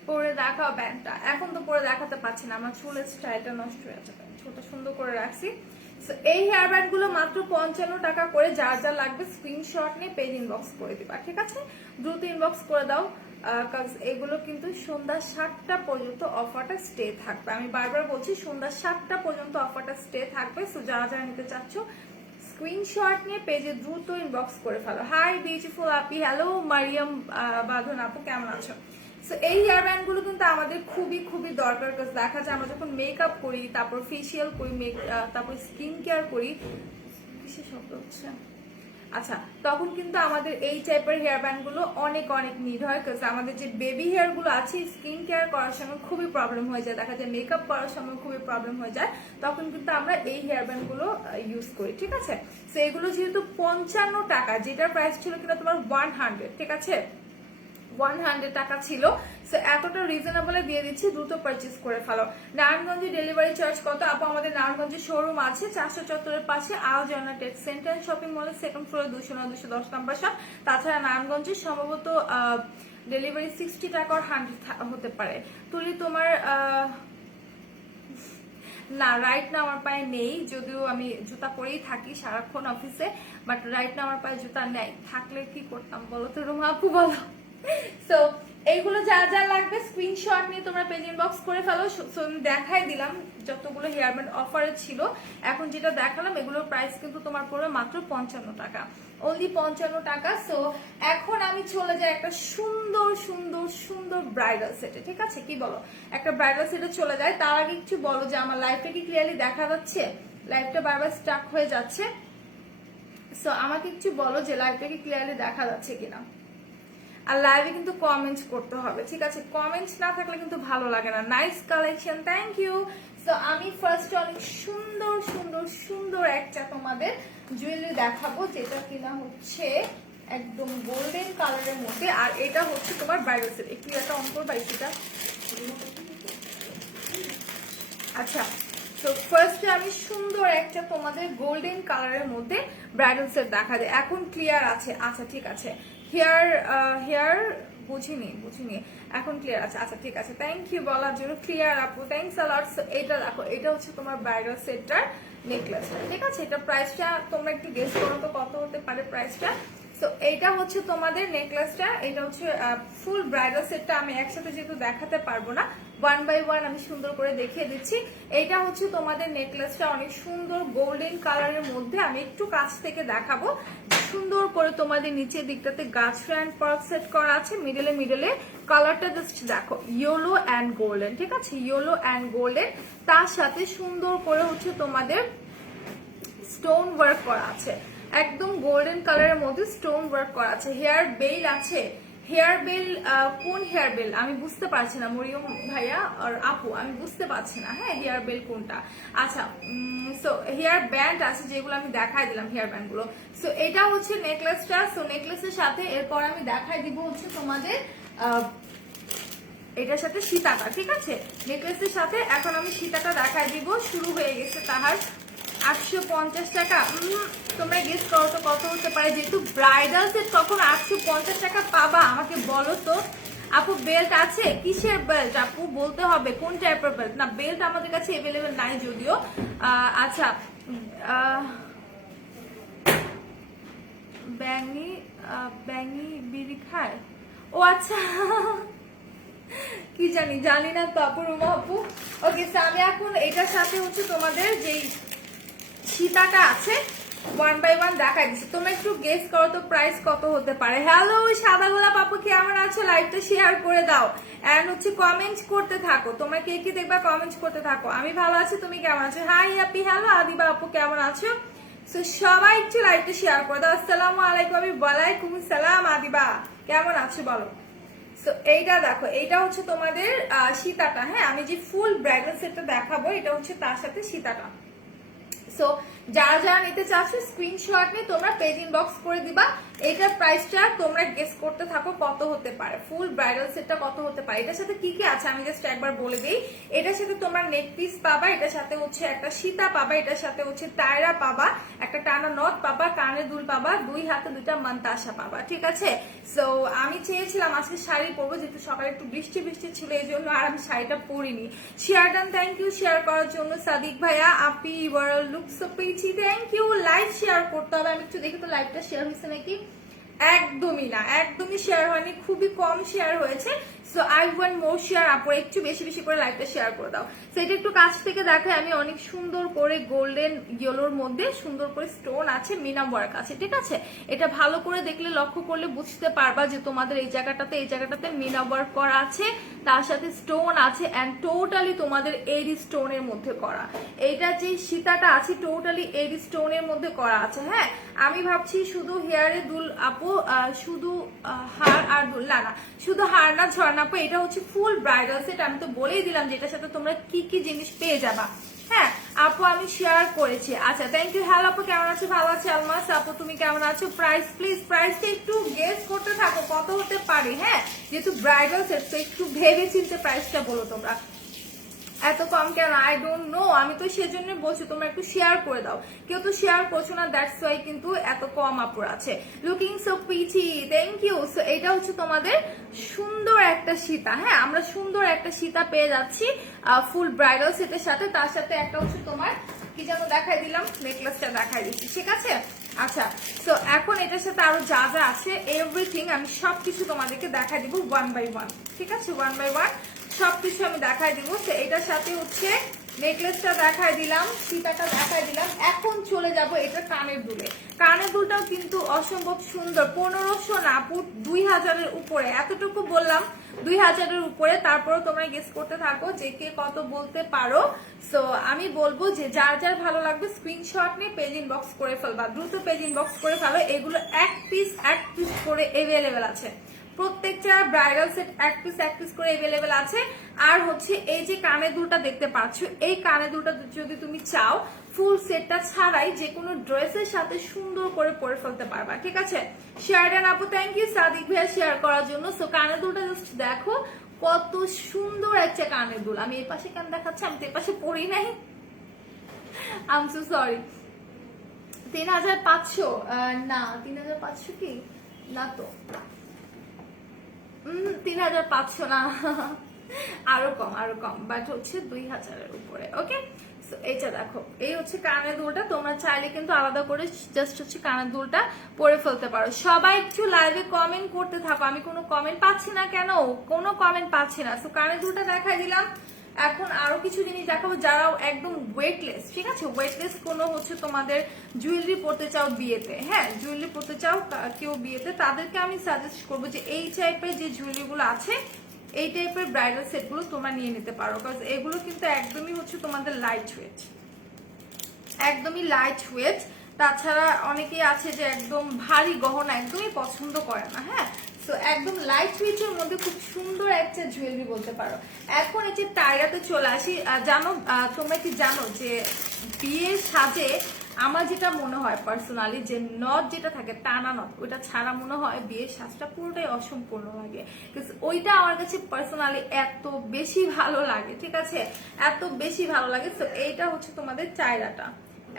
পরে দেখাও ব্যান্ডটা, এখন তো পরে দেখাতে পারছি না, আমার চুলের স্টাইলটা নষ্ট হয়ে যাবে। চুলটা সুন্দর করে রাখছি। এই হেয়ার ব্যান্ড গুলো মাত্র 55 টাকা করে। যার যা লাগবে স্ক্রিনশট নিয়ে পেজ ইনবক্স করে দিবা, ঠিক আছে? দ্রুত ইনবক্স করে দাও, এগুলো কিন্তু সন্ধ্যা 7টা পর্যন্ত অফারটা স্টে থাকবে। আমি বারবার বলছি সন্ধ্যা 7টা পর্যন্ত অফারটা স্টে থাকবে। সো যারা যারা নিতে চাচ্ছ স্ক্রিনশট নিয়ে পেজে দ্রুত ইনবক্স করে ফেলো। হাই বিউটিফুল আপি, হ্যালো মারিয়াম বাঁধন আপু কেমন আছো? সো এই হেয়ার ব্যান্ড গুলো কিন্তু আমাদের খুবই খুবই দরকার। দেখা যায় আমরা যখন মেকআপ করি, তারপর ফেসিয়াল করি, তারপর স্কিন কেয়ার করি, কিসের শব্দ হচ্ছে, আচ্ছা, তখন কিন্তু আমাদের এই টাইপের হেয়ার ব্যান্ড গুলো অনেক অনেক নিড হয়। কারণ আমাদের যে বেবি হেয়ার গুলো আছে, স্কিন কেয়ার করার সময় খুবই প্রবলেম হয়ে যায়, দেখা যায় মেকআপ করার সময় খুবই প্রবলেম হয়ে যায়, তখন কিন্তু আমরা এই হেয়ার ব্যান্ড গুলো ইউজ করি, ঠিক আছে? তো এগুলো যেহেতু 55 টাকা, যেটার প্রাইস ছিল কিনা তোমার 100, ঠিক আছে? 100 টাকা ছিল। সো এতটা রিজনেবল দিয়ে দিচ্ছি, দ্রুত পারচেজ করে ফেলো। নারায়ণগঞ্জে ডেলিভারি চার্জ কত? আপু আমাদের নারায়ণগঞ্জে শোরুম আছে 474 এর পাশে আয়োজনা টেক্স সেন্টার শপিং মলের সেকেন্ড ফ্লোরে 209-210 নাম্বার শপ। তাছাড়া নারায়ণগঞ্জে সম্ভবত ডেলিভারি 60 টাকা আর 100 হতে পারে। তুলি তোমার না, রাইট না আমার পায়ে নেই, যদিও আমি জুতা পরেই থাকি সারাক্ষণ অফিসে, বাট রাইট না আমার পায়ে জুতা নেই। থাকলে কি করতাম বলো তো রুমা আপু, বলো। সো এইগুলো যা যা লাগবে স্ক্রিনশট নিয়ে তোমরা পেজ ইনবক্স করে ফেলো। সো আমি দেখাই দিলাম যতগুলো হেয়ার ব্যান্ড অফারে ছিল। এখন যেটা দেখালাম এগুলোর প্রাইস কিন্তু তোমার পড়বে মাত্র 55 টাকা, অনলি 55 টাকা। সো এখন আমি চলে যাই একটা সুন্দর সুন্দর সুন্দর ব্রাইডাল সেটে, ঠিক আছে? কি বলো, একটা ব্রাইডাল সেটে চলে যায়। তার আগে একটু বলো যে আমার লাইফটা কি ক্লিয়ারলি দেখা যাচ্ছে? লাইফটা বারবার স্টাক হয়ে যাচ্ছে। সো আমাকে একটু বলো যে লাইফটা কি ক্লিয়ারলি দেখা যাচ্ছে কিনা। আর লাইভে কিন্তু কমেন্ট করতে হবে, ঠিক আছে? কমেন্ট না থাকলে কিন্তু ভালো লাগে না। Nice collection, thank you. So আমি ফার্স্ট অনেক সুন্দর সুন্দর সুন্দর একটা তোমাদের জুয়েলারি দেখাবো, যেটা কিনা হচ্ছে একদম গোল্ডেন কালারের মধ্যে। আর এটা হচ্ছে তোমার ব্রাইডাল সেট। একটু একটা অন করবা সেটা। আচ্ছা, তো ফার্স্টে আমি সুন্দর একটা তোমাদের গোল্ডেন কালারের মধ্যে ব্রাইডাল সেট দেখা যায়। এখন ক্লিয়ার আছে? আচ্ছা ঠিক আছে। হেয়ার বুঝিনি এখন ক্লিয়ার আছে। আচ্ছা ঠিক আছে, থ্যাংক ইউ বলার জন্য। ক্লিয়ার আপু, থ্যাংকস আ লট। এটা দেখো, এটা হচ্ছে তোমার ব্রাইডাল সেটটার নেকলেসটা, ঠিক আছে? এটা প্রাইসটা তোমরা একটু গেস করো তো কত হতে পারে প্রাইসটা। সো এইটা হচ্ছে তোমাদের নেকলেসটা, এটা হচ্ছে ফুল ব্রাইডাল সেটটা আমি একসাথে যেহেতু দেখাতে পারবো না, 1 বাই 1 আমি সুন্দর করে দেখিয়ে দিচ্ছি। এইটা হচ্ছে তোমাদের নেকলেসটা, অনেক সুন্দর গোল্ডেন কালারের মধ্যে, আমি একটু কাছ থেকে দেখাবো। সুন্দর করে তোমাদের নিচের দিকটাতে গাছ অ্যান্ড পার্ক সেট করা আছে, মিডলে কালারটা জাস্ট দেখো, ইয়েলো অ্যান্ড গোল্ডেন, ঠিক আছে, ইয়েলো অ্যান্ড গোল্ডেন। তার সাথে সুন্দর করে হচ্ছে তোমাদের স্টোন ওয়ার্ক করা আছে, একদম গোল্ডেন কালারের মধ্যে স্টোন ওয়ার্ক করা আছে। হেয়ার বেল আছে, হেয়ার বেল কোন হেয়ার বেল আমি বুঝতে পারছি না, মরিয়ম ভাইয়া আর আপু আমি বুঝতে পারছি না, হ্যাঁ হেয়ার বেল কোনটা। আচ্ছা, সো হেয়ার ব্যান্ড আছে যেগুলো আমি দেখাই দিলাম, হেয়ার ব্যান্ড গুলো। সো এটা হচ্ছে নেকলেসটা। সো নেকলেসের সাথে এরপর আমি দেখাই দিব হচ্ছে তোমাদের এটার সাথে সীতাটা, ঠিক আছে, নেকলেসের সাথে এখন আমি সীতাটা দেখাই দিব। শুরু হয়ে গেছে তাহার 850 টাকা। তোমরা গেস করো তো কত হতে পারে, যেহেতু ব্রাইডাল সেট কখন 850 টাকা পাবা আমাকে বলো তো। আপু বেল্ট আছে, কিসের বেল্ট আপু বলতে হবে, কোন টাইপের বেল্ট? না বেল্ট আমাদের কাছে এভেলেবেল নাই যদিও। আচ্ছা, ব্যাঙি ব্যাঙি বিড়ি খায়, ও আচ্ছা কি জানি না তো আপু, রুমা আপু। ওকে, আমি এখন এটার সাথে হচ্ছে তোমাদের যেই সীতাটা আছে 1 বাই 1 দেখাই দিচ্ছি, তোমরা একটু গেস করো তো প্রাইস কত হতে পারে। হ্যালো সাদা গোলাপ আপু, কেমন আছো? লাইভটা শেয়ার করে দাও এন্ড হচ্ছে কমেন্ট করতে থাকো, তোমরা কে কি দেখবা কমেন্ট করতে থাকো। আমি ভালো আছি, তুমি কেমন আছো? হাই হ্যাপি, হ্যালো আদিবা আপু, কেমন আছো? সো সবাই একটু লাইভটা শেয়ার করে দাও। আসসালামু আলাইকুম। আমি ওয়ালাইকুম সালাম আদিবা, কেমন আছো বলো? সো এইটা দেখো, এইটা হচ্ছে তোমাদের সীতাটা, হ্যাঁ আমি যে ফুল ব্রাইডাল সেটটা দেখাবো এটা হচ্ছে তার সাথে সীতাটা। সো যারা যারা নিতে চাচ্ছ স্ক্রিনশট নিয়ে তোমরা পেজ ইনবক্স করে দিবা। এটার প্রাইসটা তোমরা গেস করতে থাকো কত হতে পারে, ফুল ব্রাইডাল সেটটা কত হতে পারে। এটার সাথে কি কি আছে আমি জাস্ট একবার বলে দিই। এটার সাথে তোমরা নেক পিস পাবা, এটার সাথে হচ্ছে একটা সীতা পাবা, এটার সাথে হচ্ছে তায়রা পাবা, একটা টানা নট পাবা, কানে দুল পাবা, 2 হাতে 2টা মান্তাসা পাবা, ঠিক আছে। সো আমি চেয়েছিলাম আজকে শাড়ি পরবো, যেহেতু সকালে একটু বৃষ্টি ছিল এই জন্য আর আমি শাড়িটা পরিনি। Share done, thank you share করার জন্য সাদিক ভাইয়া। আপি your look so peachy, thank you. Live share করতে হবে, আমি একটু দেখি তো লাইভটা শেয়ার হয়েছে নাকি। একদমই না, একদমই শেয়ার হয়নি, খুবই কম শেয়ার হয়েছে। So I want more share, আপু একটু বেশি বেশি করে লাইভটা শেয়ার করে দাও। সো এটা একটু কাছ থেকে দেখাই আমি, অনেক সুন্দর করে গোল্ডেন ইয়েলোর মধ্যে সুন্দর করে স্টোন আছে, মিনাম ওয়ার্ক আছে, ঠিক আছে। এটা ভালো করে দেখলে লক্ষ্য করলে বুঝতে পারবা যে তোমাদের এই জায়গাটাতে মিনাম ওয়ার্ক করা আছে, তার সাথে স্টোন আছে এন্ড টোটালি তোমাদের এডি স্টোনের মধ্যে করা। এইটা যে সীতাটা আছে টোটালি এডি স্টোনের মধ্যে করা আছে। হ্যাঁ আমি ভাবছি শুধু হেয়ারে দুল আপু, শুধু হার আর দুল, না না শুধু হার না ঝর্ণা আপু, এটা হচ্ছে ফুল ব্রাইডাল সেট। আমি তো বলেই দিলাম যেটার সাথে তোমরা কি কি জিনিস পেয়ে যাবা। হ্যাঁ আপু আমি শেয়ার করেছি। আচ্ছা থ্যাংক ইউ। হ্যালো আপু কেমন আছো? ভালো আছি আলমাস আপু, তুমি কেমন আছো? প্রাইস প্লিজ, প্রাইসটা একটু গেস করতে থাকো কত হতে পারে। হ্যাঁ যেহেতু ব্রাইডাল সেট তো একটু ভেবে চিন্তে প্রাইসটা বলো তোমরা। এত কম কেন? আই ডোন্ট নো, আমি তো সেজন্য বলছি তোমরা একটু শেয়ার করে দাও, কেউ তো শেয়ার করছো না, দ্যাটস ওয়াই কিন্তু এত কম আপুর আছে। Looking so peachy, thank you. So এটা হচ্ছে তোমাদের সুন্দর একটা সীতা। হ্যাঁ আমরা সুন্দর একটা সীতা পেয়ে যাচ্ছি ফুল ব্রাইডাল সেটের সাথে, তার সাথে একটা হচ্ছে তোমার কি যেন দেখাই দিলাম, নেকলেসটা দেখাই দিচ্ছি, ঠিক আছে। আচ্ছা তো এখন এটার সাথে আরো যা যা আছে এভরিথিং আমি সবকিছু তোমাদেরকে দেখাই দিব 1 বাই 1, ঠিক আছে। 1 বাই 1 সবকিছু আমি দেখাই দিব। তো এটার সাথে হচ্ছে নেকলেসটা দেখাই দিলাম, সীতাটা দেখাই দিলাম। এখন চলে যাব এটা কানের দুলে। কানের দুলটাও কিন্তু অসম্ভব সুন্দর, 1500 না 2000-এর উপরে, এতটুকু বললাম 2000-এর উপরে। তারপরে তোমরা গেস করতে থাকো যে কে কত বলতে পারো। সো আমি বলবো যে যার যার ভালো লাগবে স্ক্রিনশট নিয়ে পেজ ইনবক্স করে ফেলবা, দ্রুত পেজ ইনবক্স করে ফেলো। এগুলো এক পিস করে এভেলেবেল আছে, প্রত্যেকটা ব্রাইডাল সেট এক পিস করে এভেলেবেল আছে। আর হচ্ছে এই যে কানের দুলটা দেখতে পাচ্ছ, এই কানের দুলটা যদি তুমি চাও ফুল সেটটা ছাড়াই যে কোনো ড্রেসের সাথে সুন্দর করে পরে ফেলতে পারবা, ঠিক আছে। শেয়ার ডান আপু, থ্যাংক ইউ সাদিক ভাইয়া শেয়ার করার জন্য। সো কানের দুলটা জাস্ট দেখো কত সুন্দর একটা কানের দুল। আমি এই পাশে কেন দেখাচ্ছি, আমি তো এই পাশে পরি নাই, আই এম সো সরি। 3500 না 3500 কি না তো, 3500 না, আরো কম বাট হচ্ছে 2000-এর উপরে। ওকে So, এইটা দেখো, এই হচ্ছে কানের দুলটা। তোমরা চাইলে কিন্তু আলাদা করে জাস্ট হচ্ছে কানের দুলটা পরে ফেলতে পারো। সবাই একটু লাইভে কমেন্ট করতে থাকো, আমি কোনো কমেন্ট পাচ্ছি না কেন, কোনো কমেন্ট পাচ্ছি না। সো কানের দুলটা দেখাই দিলাম। এখন আরো কিছু জিনিস দেখাবো যারা একদম ওয়েটলেস, ঠিক আছে, ওয়েটলেস কোনো হচ্ছে তোমাদের জুয়েলারি পরতে চাও বিয়েতে, হ্যাঁ জুয়েলারি পরতে চাও কেউ বিয়েতে, তাদেরকে আমি সাজেস্ট করবো যে এই টাইপের যে জুয়েলারি গুলো আছে, এই টাইপের ব্রাইডাল সেট গুলো তোমরা নিয়ে নিতে পারো। কারণ এগুলো কিন্তু একদমই হচ্ছে তোমাদের লাইট ওয়েট, একদমই লাইট ওয়েট। তাছাড়া অনেকেই আছে যে একদম ভারী গহনা একদমই পছন্দ করে না, হ্যাঁ। তো একদম লাইট ওয়েটের মধ্যে খুব সুন্দর একটা জুয়েলারি বলতে পারো। এখন এই যে টায়রাতে চলে আসি, জানো তোমরা কি জানো যে বিয়ের সাজে আমার যেটা মনে হয় পার্সোনালি, যে নট যেটা থাকে টানা নট, ওইটা ছাড়া মনে হয় বিয়ের সাজটা পুরোটাই অসম্পূর্ণ লাগে। ওইটা আমার কাছে পার্সোনালি এত বেশি ভালো লাগে, ঠিক আছে, এত বেশি ভালো লাগে। তো এইটা হচ্ছে তোমাদের টায়রাটা।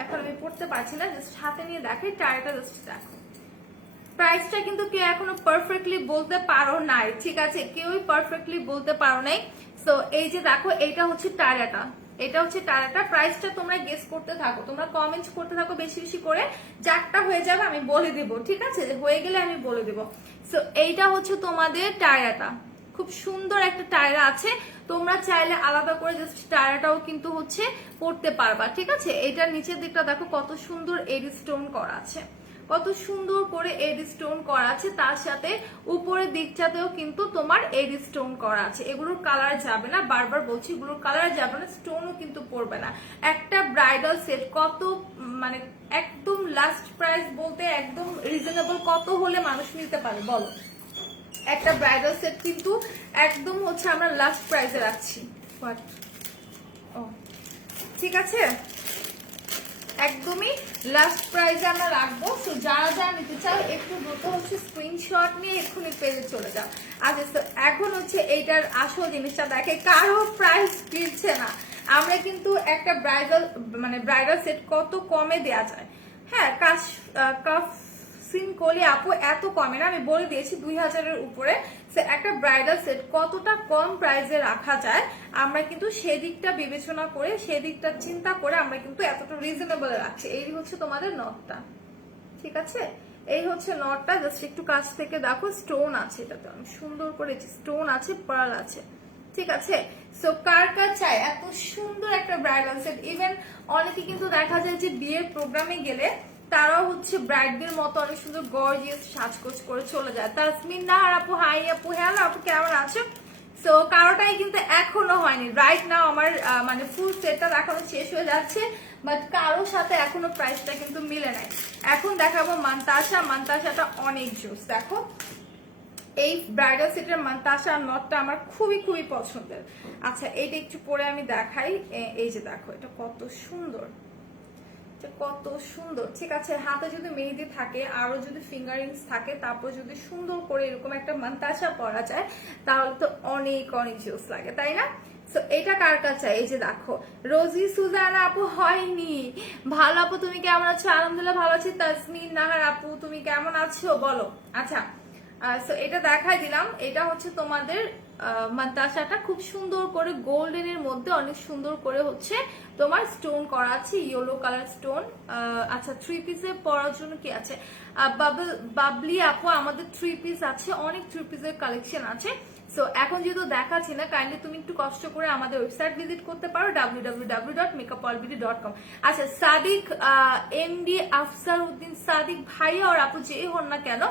এখন আমি পড়তে পারছি না, জাস্ট হাতে নিয়ে দেখাই। টায়রাটা জাস্ট দেখো। প্রাইসটা কিন্তু কেউ এখনো পারফেক্টলি বলতে পারো নাই, ঠিক আছে, কেউই পারফেক্টলি বলতে পারো নাই। তো এই যে দেখো, এটা হচ্ছে টায়রাটা, এটা হচ্ছে টায়রাটা। প্রাইসটা তোমরা গেস করতে থাকো, তোমরা কমেন্টস করতে থাকো বেশি বেশি করে। যারটা হয়ে যাবে আমি বলে দেব, ঠিক আছে, হয়ে গেলে আমি বলে দেব। সো এইটা হচ্ছে তোমাদের টায়রাটা, খুব সুন্দর একটা টায়রা আছে। তোমরা চাইলে আলাদা করে জাস্ট টায়রাটাও কিন্তু হচ্ছে পড়তে পারবা, ঠিক আছে। এটার নিচের দিকটা দেখো কত সুন্দর এডি স্টোন করা আছে, কত সুন্দর করে এডি স্টোন করা আছে। তার সাথে উপরের দিকটাতেও কিন্তু তোমার এডি স্টোন করা আছে। এগুলোর কালার যাবে না, বারবার বলছি এগুলোর কালার যাবে না, স্টোনও কিন্তু পড়বে না। একটা ব্রাইডাল সেট কত, মানে একদম লাস্ট প্রাইস বলতে একদম রিজনেবল কত হলে মানুষ নিতে পারে বলো? একটা ব্রাইডাল সেট কিন্তু একদম হচ্ছে আমরা লাস্ট প্রাইসে রাখছি। ও ঠিক আছে, একদমই লাস্ট প্রাইসে আমরা রাখবো। তো যারা যারা নিতে চাও একটু দ্রুত হচ্ছে স্ক্রিনশট নিয়ে এক্ষুনি পেজে চলে যাও। আচ্ছা, তো এখন হচ্ছে এইটার আসল জিনিসটা দেখে, কারো প্রাইস কিনছে না। আমরা কিন্তু একটা ব্রাইডাল সেট কত কমে দেয়া যায়, হ্যাঁ, কাফ সিনকলি আপু এত কমে না, আমি বলে দিয়েছি 2000-এর উপরে। একটা ব্রাইডাল সেট কতটা কম প্রাইসে রাখা যায়, আমরা কিন্তু সেদিকটা বিবেচনা করে, সেদিকটা চিন্তা করে আমরা কিন্তু এতটা রিজনেবল রাখছি। এই হচ্ছে তোমাদের নটটা, ঠিক আছে, এই হচ্ছে নটটা। জাস্ট একটু কাছ থেকে দেখো, স্টোন আছে এটাতে, অনেক সুন্দর করে স্টোন আছে, পার্ল আছে, ঠিক আছে। সো কার কার চাই এত সুন্দর একটা ব্রাইডাল সেট? ইভেন অনেকে কিন্তু দেখা যায় যে বিয়ের প্রোগ্রামে গেলে তারাও হচ্ছে ব্রাইডদের মতো অনেক সুন্দর গর্জিয়াস সাজগোজ করে চলে যায়। তাসমিন নাহার আপু, হাই আপু, হ্যালো আপু, কেমন আছো? সো কারোটাই কিন্তু এখনো হয়নি রাইট নাও, আমার মানে ফুল সেটটা দেখানো শেষ হয়ে যাচ্ছে, বাট কারোর সাথে এখনো প্রাইসটা কিন্তু মিলে নাই। এখন দেখাবো মান্তাসা। মান্তাসাটা অনেক জোস, দেখো এই ব্রাইডাল সেটের মান্তাসা নটটা আমার খুবই খুবই পছন্দের। আচ্ছা, এইটা একটু পরে আমি দেখাই। এই যে দেখো, এটা কত সুন্দর, কত সুন্দর, ঠিক আছে। হাতে যদি মেহেদি থাকে, আরো যদি ফিঙ্গারিংস থাকে, তারপর যদি সুন্দর করে এরকম একটা মান্তাসা পরা যায়, তাহলে তো অনেক অনেক জোস লাগে, তাই না? তো এটা কার কাছে? এই যে দেখো, রোজি সুজানা আপু, হয়নি ভালো আপু, তুমি কেমন আছো? আলহামদুলিল্লাহ ভালো আছি। তাসমিন নাহার আপু, তুমি কেমন আছো বলো? আচ্ছা, সো এটা দেখাই দিলাম। এটা হচ্ছে তোমাদের মান্তাসাটা, খুব সুন্দর করে গোল্ডেনের মধ্যে অনেক সুন্দর করে হচ্ছে তোমার স্টোন করা আছে, ইয়েলো কালার স্টোন। আচ্ছা, 3 পিসে পরার জন্য কি আছে? বাবলি আপু, আমাদের 3 পিস আছে, অনেক 3 পিসের কালেকশন আছে। সো এখন যেহেতু দেখাচ্ছি না, কাইন্ডলি তুমি একটু কষ্ট করে আমাদের ওয়েবসাইট ভিজিট করতে পারো, www.makeupallbeauty.com। আচ্ছা, সাদিক এমডি আফসার উদ্দিন সাদিক ভাইয়া আর আপু যে হন না কেন,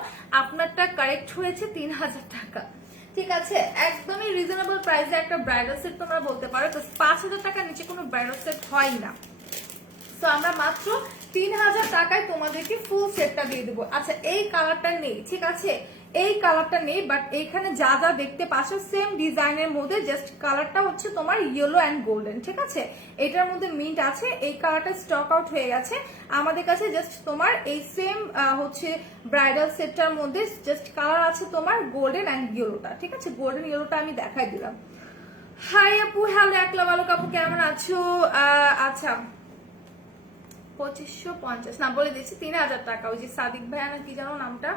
আপনারটা কারেক্ট হয়েছে 3000 টাকা, ঠিক আছে। একদমই রিজনেবল প্রাইসে একটা ব্রাইডাল সেট তোমরা বলতে পারো, তো 5000 টাকার নিচে কোনো ব্রাইডাল সেট হয় না। তো আমরা মাত্র 3000 টাকায় তোমাদেরকে ফুল সেটটা দিয়ে দেবো। আচ্ছা, এই কালারটা নেই, ঠিক আছে, এই কালারটা নেই, বাট এইখানে যা যা দেখতে পাচ্ছ সেম ডিজাইনের মধ্যে, জাস্ট কালারটা হচ্ছে তোমার ইয়েলো অ্যান্ড গোল্ডেন, ঠিক আছে। এটার মধ্যে মিন্ট আছে, এই কালারটা স্টক আউট হয়ে গেছে আমাদের কাছে। জাস্ট তোমার এই সেম হচ্ছে ব্রাইডাল সেটটার মধ্যে জাস্ট কালার আছে তোমার গোল্ডেন অ্যান্ড ইয়েলোটা, ঠিক আছে। গোল্ডেন ইয়েলোটা আমি দেখাই দিলাম। হাই আপু, হ্যালো একলা বালক আপু, কেমন আছো? আচ্ছা, 2550 না, বলে দিয়েছি 3000 টাকা। ওই যে সাদিক ভাইয়া না কি জানো নামটা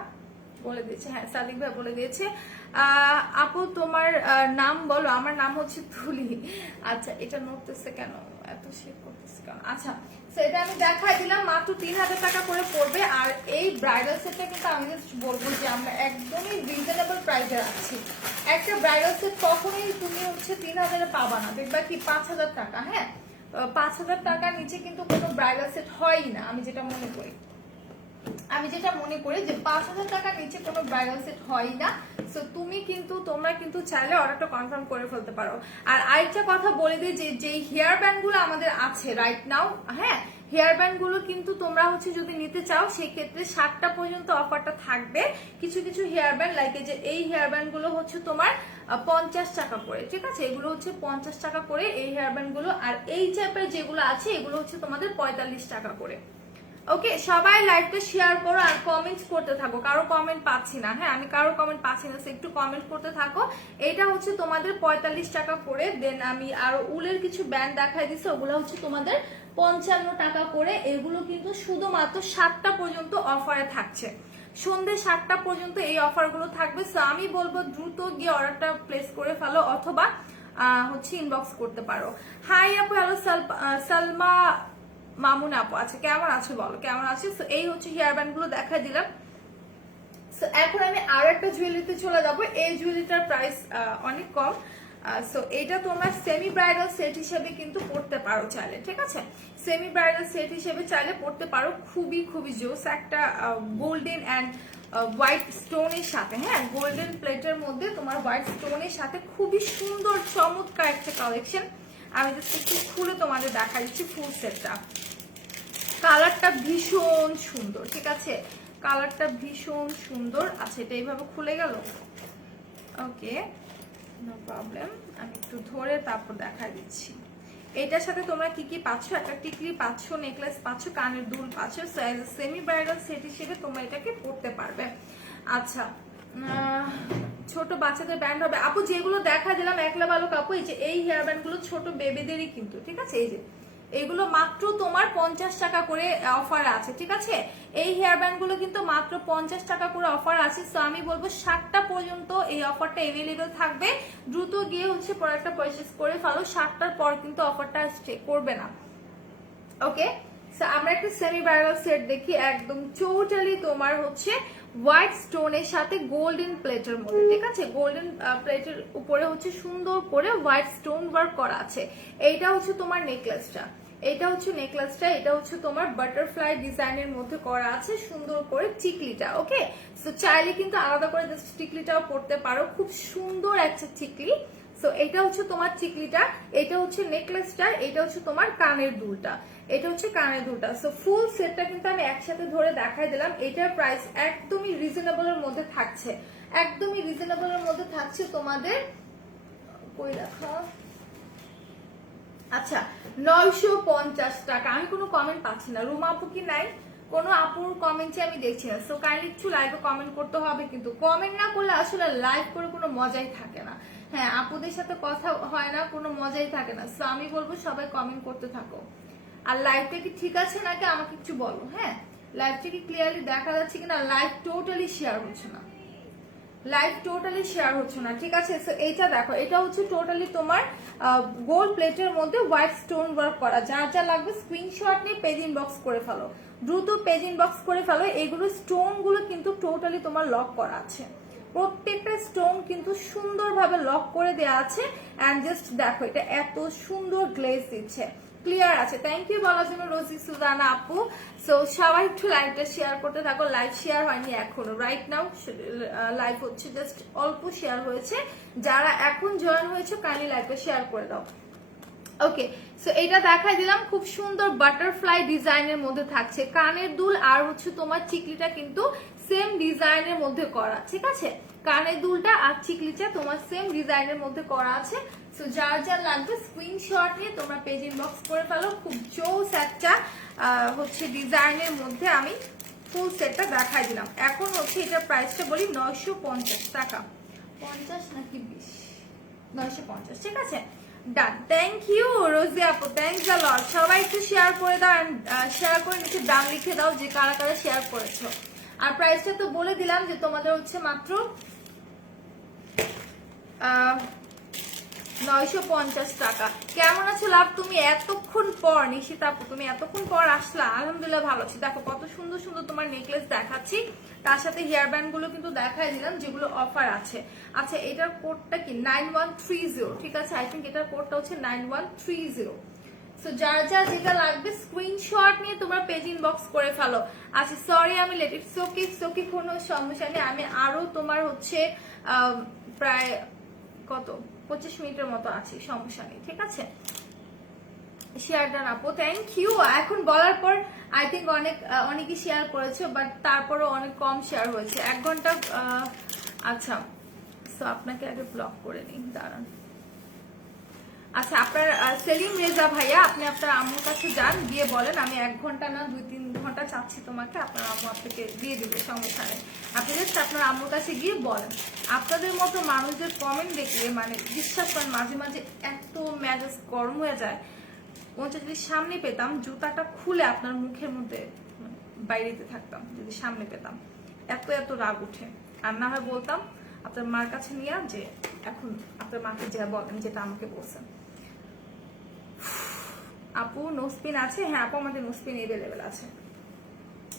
বলে দিয়েছে, হ্যাঁ সাদিক ভাই বলে দিয়েছে। আপু তোমার নাম বলো? আমার নাম হচ্ছে তুলি। আচ্ছা, এটা নড়তেছে কেন? এত শেক করতেছি কারণ আচ্ছা সেটা আমি দেখাই দিলাম মাত্র 3000 টাকা করে পড়বে। আর এই ব্রাইডাল সেটটা কিন্তু আমি জাস্ট বলবো যে আমরা একদমই রিজনেবল প্রাইসে রাখছি। একটা ব্রাইডাল সেট কখনোই তুমি হচ্ছে 3000 এ পাবা না, দেখবা কি 5000 টাকা। হ্যাঁ 5000 টাকার নিচে কিন্তু কোনো ব্রাইডাল সেট হয়ই না, আমি যেটা মনে করি যে 5000 টাকার নিচে কোনো ব্রাইডাল সেট হয় না। সো তোমরা কিন্তু চাইলে অর্ডারটা কনফার্ম করে ফেলতে পারো। আর আরেকটা কথা বলে দিই যে হেয়ার ব্যান্ড গুলো আমাদের আছে রাইট নাও, হ্যাঁ হেয়ার ব্যান্ড গুলো কিন্তু তোমরা হচ্ছে যদি নিতে চাও সেক্ষেত্রে 7টা পর্যন্ত অফারটা থাকবে। কিছু কিছু হেয়ার ব্যান্ড লাইক যে এই হেয়ার ব্যান্ড গুলো হচ্ছে তোমার 50 টাকা করে, ঠিক আছে, এগুলো হচ্ছে 50 টাকা করে এই হেয়ার ব্যান্ড গুলো। আর এই টাইপের যেগুলো আছে এগুলো হচ্ছে তোমাদের 45 টাকা করে। ওকে সবাই লাইভটা শেয়ার করো আর কমেন্টস করতে থাকো, কারো কমেন্ট পাচ্ছি না। হ্যাঁ আমি কারো কমেন্ট পাচ্ছি না, একটু কমেন্ট করতে থাকো। এটা হচ্ছে তোমাদের 45 টাকা করে। দেন আমি আরো উলের কিছু ব্যান্ড দেখাই দিচ্ছি, ওগুলো হচ্ছে তোমাদের 55 টাকা করে। এগুলো কিন্তু শুধুমাত্র 7টা পর্যন্ত অফারে থাকছে, সন্ধ্যে 7টা পর্যন্ত এই অফারগুলো থাকবে। সো আমি বলবো দ্রুত গিয়ে অর্ডারটা প্লেস করে ফেলো অথবা হচ্ছে ইনবক্স করতে পারো। হাই আপু, হ্যালো সালমা মামুন আপু, আচ্ছা কেমন আছো বলো, কেমন আছো? এই হচ্ছে হেয়ার ব্যান্ড গুলো দেখা দিলাম। এখন আমি আর একটা জুয়েলারিতে চলে যাবো। এই জুয়েলারিটার প্রাইস অনেক কম। সো এটা তোমরা সেমি ব্রাইডাল সেট হিসেবে কিন্তু পড়তে পারো চাইলে, ঠিক আছে, সেমি ব্রাইডাল সেট হিসেবে চাইলে পড়তে পারো। খুবই খুবই জোস একটা গোল্ডেন অ্যান্ড হোয়াইট স্টোনের সাথে, হ্যাঁ গোল্ডেন প্লেটের মধ্যে তোমার হোয়াইট স্টোনের সাথে খুবই সুন্দর চমৎকার একটা কালেকশন। আমি জাস্ট একটু খুলে তোমাদের দেখা দিচ্ছি ফুল সেটটা। কালারটা ভীষণ সুন্দর, ঠিক আছে, কালারটা ভীষণ সুন্দর। আচ্ছা এটা এইভাবে খুলে গেল, ওকে নো প্রবলেম। আমি একটু ধরে তারপর দেখা দিচ্ছি। এটার সাথে তোমরা কি কি পাচ্ছ, একটা টিকলি পাচ্ছ, নেকলেস পাচ্ছ, কানের দুল পাচ্ছ। সেমি ব্রাইডাল সেট হিসেবে তোমরা এটাকে পড়তে পারবে। আচ্ছা ছোট বাচ্চাদের ব্যান্ড হবে আপু, যেগুলো দেখা দিলাম একলা ভালো কাপু, এই যে এই হেয়ার ব্যান্ড গুলো ছোট বেবিদেরই কিন্তু, ঠিক আছে, এই যে এগুলো মাত্র তোমার 50 টাকা করে অফার আছে, ঠিক আছে, এই হেয়ার ব্যান্ড গুলো কিন্তু মাত্র 50 টাকা করে অফার আছে। সো আমি বলবো 7টা পর্যন্ত এই অফারটা এভেলেবেল থাকবে, দ্রুত গিয়ে হচ্ছে প্রোডাক্টটা পারচেজ করে ফেলো, 7টার পর কিন্তু অফারটা স্টে করবে না। ওকে আমরা একটা সেমি ব্রাইডাল সেট দেখি, একদম টোটালি তোমার হচ্ছে হোয়াইট স্টোনের সাথে গোল্ডেন প্লেটের মধ্যে, ঠিক আছে, গোল্ডেন প্লেটের উপরে হচ্ছে সুন্দর করে হোয়াইট স্টোন ওয়ার্ক করা আছে। এইটা হচ্ছে তোমার নেকলেসটা, এটা হচ্ছে নেকলেসটা, এটা হচ্ছে তোমার বাটারফ্লাই ডিজাইনের মধ্যে করা আছে সুন্দর করে টিকলিটা। ওকে সো চাইলে কিন্তু আলাদা করে জাস্ট টিকলিটাও পড়তে পারো, খুব সুন্দর একটা টিকলি। সো এটা হচ্ছে তোমার টিকলিটা, এটা হচ্ছে নেকলেসটা, এটা হচ্ছে তোমার কানের দুলটা, এটা হচ্ছে কানের দুলটা। সো ফুল সেটটা কিন্তু আমি একসাথে ধরে দেখাই দিলাম। এটার প্রাইস একদমই রিজনেবলের মধ্যে থাকছে, একদমই রিজনেবলের মধ্যে থাকছে তোমাদের। কই রাখা, আচ্ছা 950 টাকা। আমি কোনো কমেন্ট পাচ্ছি না, রুমা আপু কি নাই, কোনো আপুর কমেন্টে আমি দেখছি না। সো কাইন্ডলি একটু লাইভে কমেন্ট করতে হবে, কিন্তু কমেন্ট না করলে আসলে লাইভ করে কোনো মজাই থাকে না। হ্যাঁ আপুদের সাথে কথা হয় না, কোনো মজাই থাকে না। সো আমি বলবো সবাই কমেন্ট করতে থাকো। আর লাইভটা কি ঠিক আছে নাকি আমাকে একটু বলো, হ্যাঁ লাইভটা কি ক্লিয়ারলি দেখা যাচ্ছে কিনা। লাইভ টোটালি শেয়ার হচ্ছে না, লাইভ টোটালি শেয়ার হচ্ছে না, ঠিক আছে। সো এইটা দেখো, এটা হচ্ছে টোটালি তোমার গোল্ড প্লেটের মধ্যে হোয়াইট স্টোন ওয়ার্ক করা। যার যা লাগবে স্ক্রিনশট নিয়ে পেজ ইনবক্স করে ফেলো, দ্রুত পেজ ইনবক্স করে ফেলো। এগুলো স্টোন গুলো কিন্তু টোটালি তোমার লক করা আছে, প্রত্যেকটা স্টোন কিন্তু সুন্দরভাবে লক করে দেওয়া আছে। এন্ড জাস্ট দেখো এটা এত সুন্দর গ্লেজ দিচ্ছে, ক্লিয়ার আছে। থ্যাংক ইউ বলার জন্য রোজি সুজানা আপু। সো সবাই একটু লাইভটা শেয়ার করতে থাকো, লাইভ শেয়ার হয়নি এখনো, রাইট নাও লাইভ হচ্ছে, জাস্ট অল্প শেয়ার হয়েছে। যারা এখন জয়েন হয়েছে কাইন্ডলি লাইভটা শেয়ার করে দাও। ওকে সো এটা দেখাই দিলাম, খুব সুন্দর বাটারফ্লাই ডিজাইনের মধ্যে থাকছে কানের দুল, আর হচ্ছে তোমার চিকলিটা কিন্তু সেম ডিজাইনের মধ্যে করা, ঠিক আছে, কানের দুলটা আর চিকলিটা তোমার সেম ডিজাইনের মধ্যে করা আছে। সো যার যার লাগবে স্ক্রিনশট নিয়ে তোমরা পেজ ইনবক্স করে ফেলো। খুব জোস একটা হচ্ছে ডিজাইনের মধ্যে আমি ফুল সেটটা দেখাই দিলাম। এখন হচ্ছে এটার প্রাইসটা বলি 950 টাকা, 50 নাকি 20, 950, ঠিক আছে ডান। থ্যাংক ইউ রোজি আপু, থ্যাংকস আ লট। সবাই একটু শেয়ার করে দাও, এন্ড শেয়ার করে নিচে দাম লিখে দাও যে কারা কারা শেয়ার করেছো। আর প্রাইসটা তো বলে দিলাম যে তোমাদের হচ্ছে মাত্র 950 টাকা। কেমন আছো লাভ তুমি? এতক্ষণ পর নিশিতা আপু তুমি এতক্ষণ পর আসলা। আলহামদুলিল্লাহ ভালো আছি। দেখো কত সুন্দর সুন্দর তোমার নেকলেস দেখাচ্ছি, তার সাথে হেয়ার ব্যান্ড গুলো কিন্তু দেখাই দিলাম যেগুলো অফার আছে। আচ্ছা এটার কোডটা কি 9130, ঠিক আছে? আই থিঙ্ক এটার কোডটা হচ্ছে 9130। সো যার যা যেটা লাগবে স্ক্রিনশট নিয়ে তোমরা পেজ ইনবক্স করে ফেলো। আচ্ছা সরি আমি লেট, ইটস ওকে কোনো সমস্যা নেই। আমি আরো তোমার হচ্ছে প্রায় কত 25 মিনিটের মতো আছি, সমস্যা নেই, ঠিক আছে? শেয়ার ডান আপু, থ্যাংক ইউ। এখন বলার পর আই থিঙ্ক অনেকেই শেয়ার করেছে, বাট তারপরও অনেক কম শেয়ার হয়েছে 1 ঘন্টা। আচ্ছা সো আপনাকে আগে ব্লক করে নিই, দাঁড়ান। আচ্ছা আপনার সেলিম রেজা ভাইয়া, আপনি আপনার আম্মুর কাছে যান, গিয়ে বলেন আমি 1 ঘন্টা না 2-3 ঘন্টা চাচ্ছি তোমাকে, আপনার আম্মু আপনাকে দিয়ে দিবে, সমস্যা নেই। আপনি জাস্ট আপনার আম্মুর কাছে গিয়ে বলেন। আপনাদের মতো মানুষদের কমেন্ট দেখলে মানে বিশ্বাস করেন মাঝে মাঝে এত মেজাজ গরম হয়ে যায়, ওটা যদি সামনে পেতাম জুতাটা খুলে আপনার মুখের মধ্যে বাইরে থাকতাম, যদি সামনে পেতাম এত এত রাগ উঠে। আর না হয় বলতাম আপনার মার কাছে নিয়ে যে এখন আপনার মাকে যা বলেন যেটা আমাকে বলছেন। আপু নোসপিন আছে? হ্যাঁ আপু আমাদের নোসপিন এভেলেবেল আছে।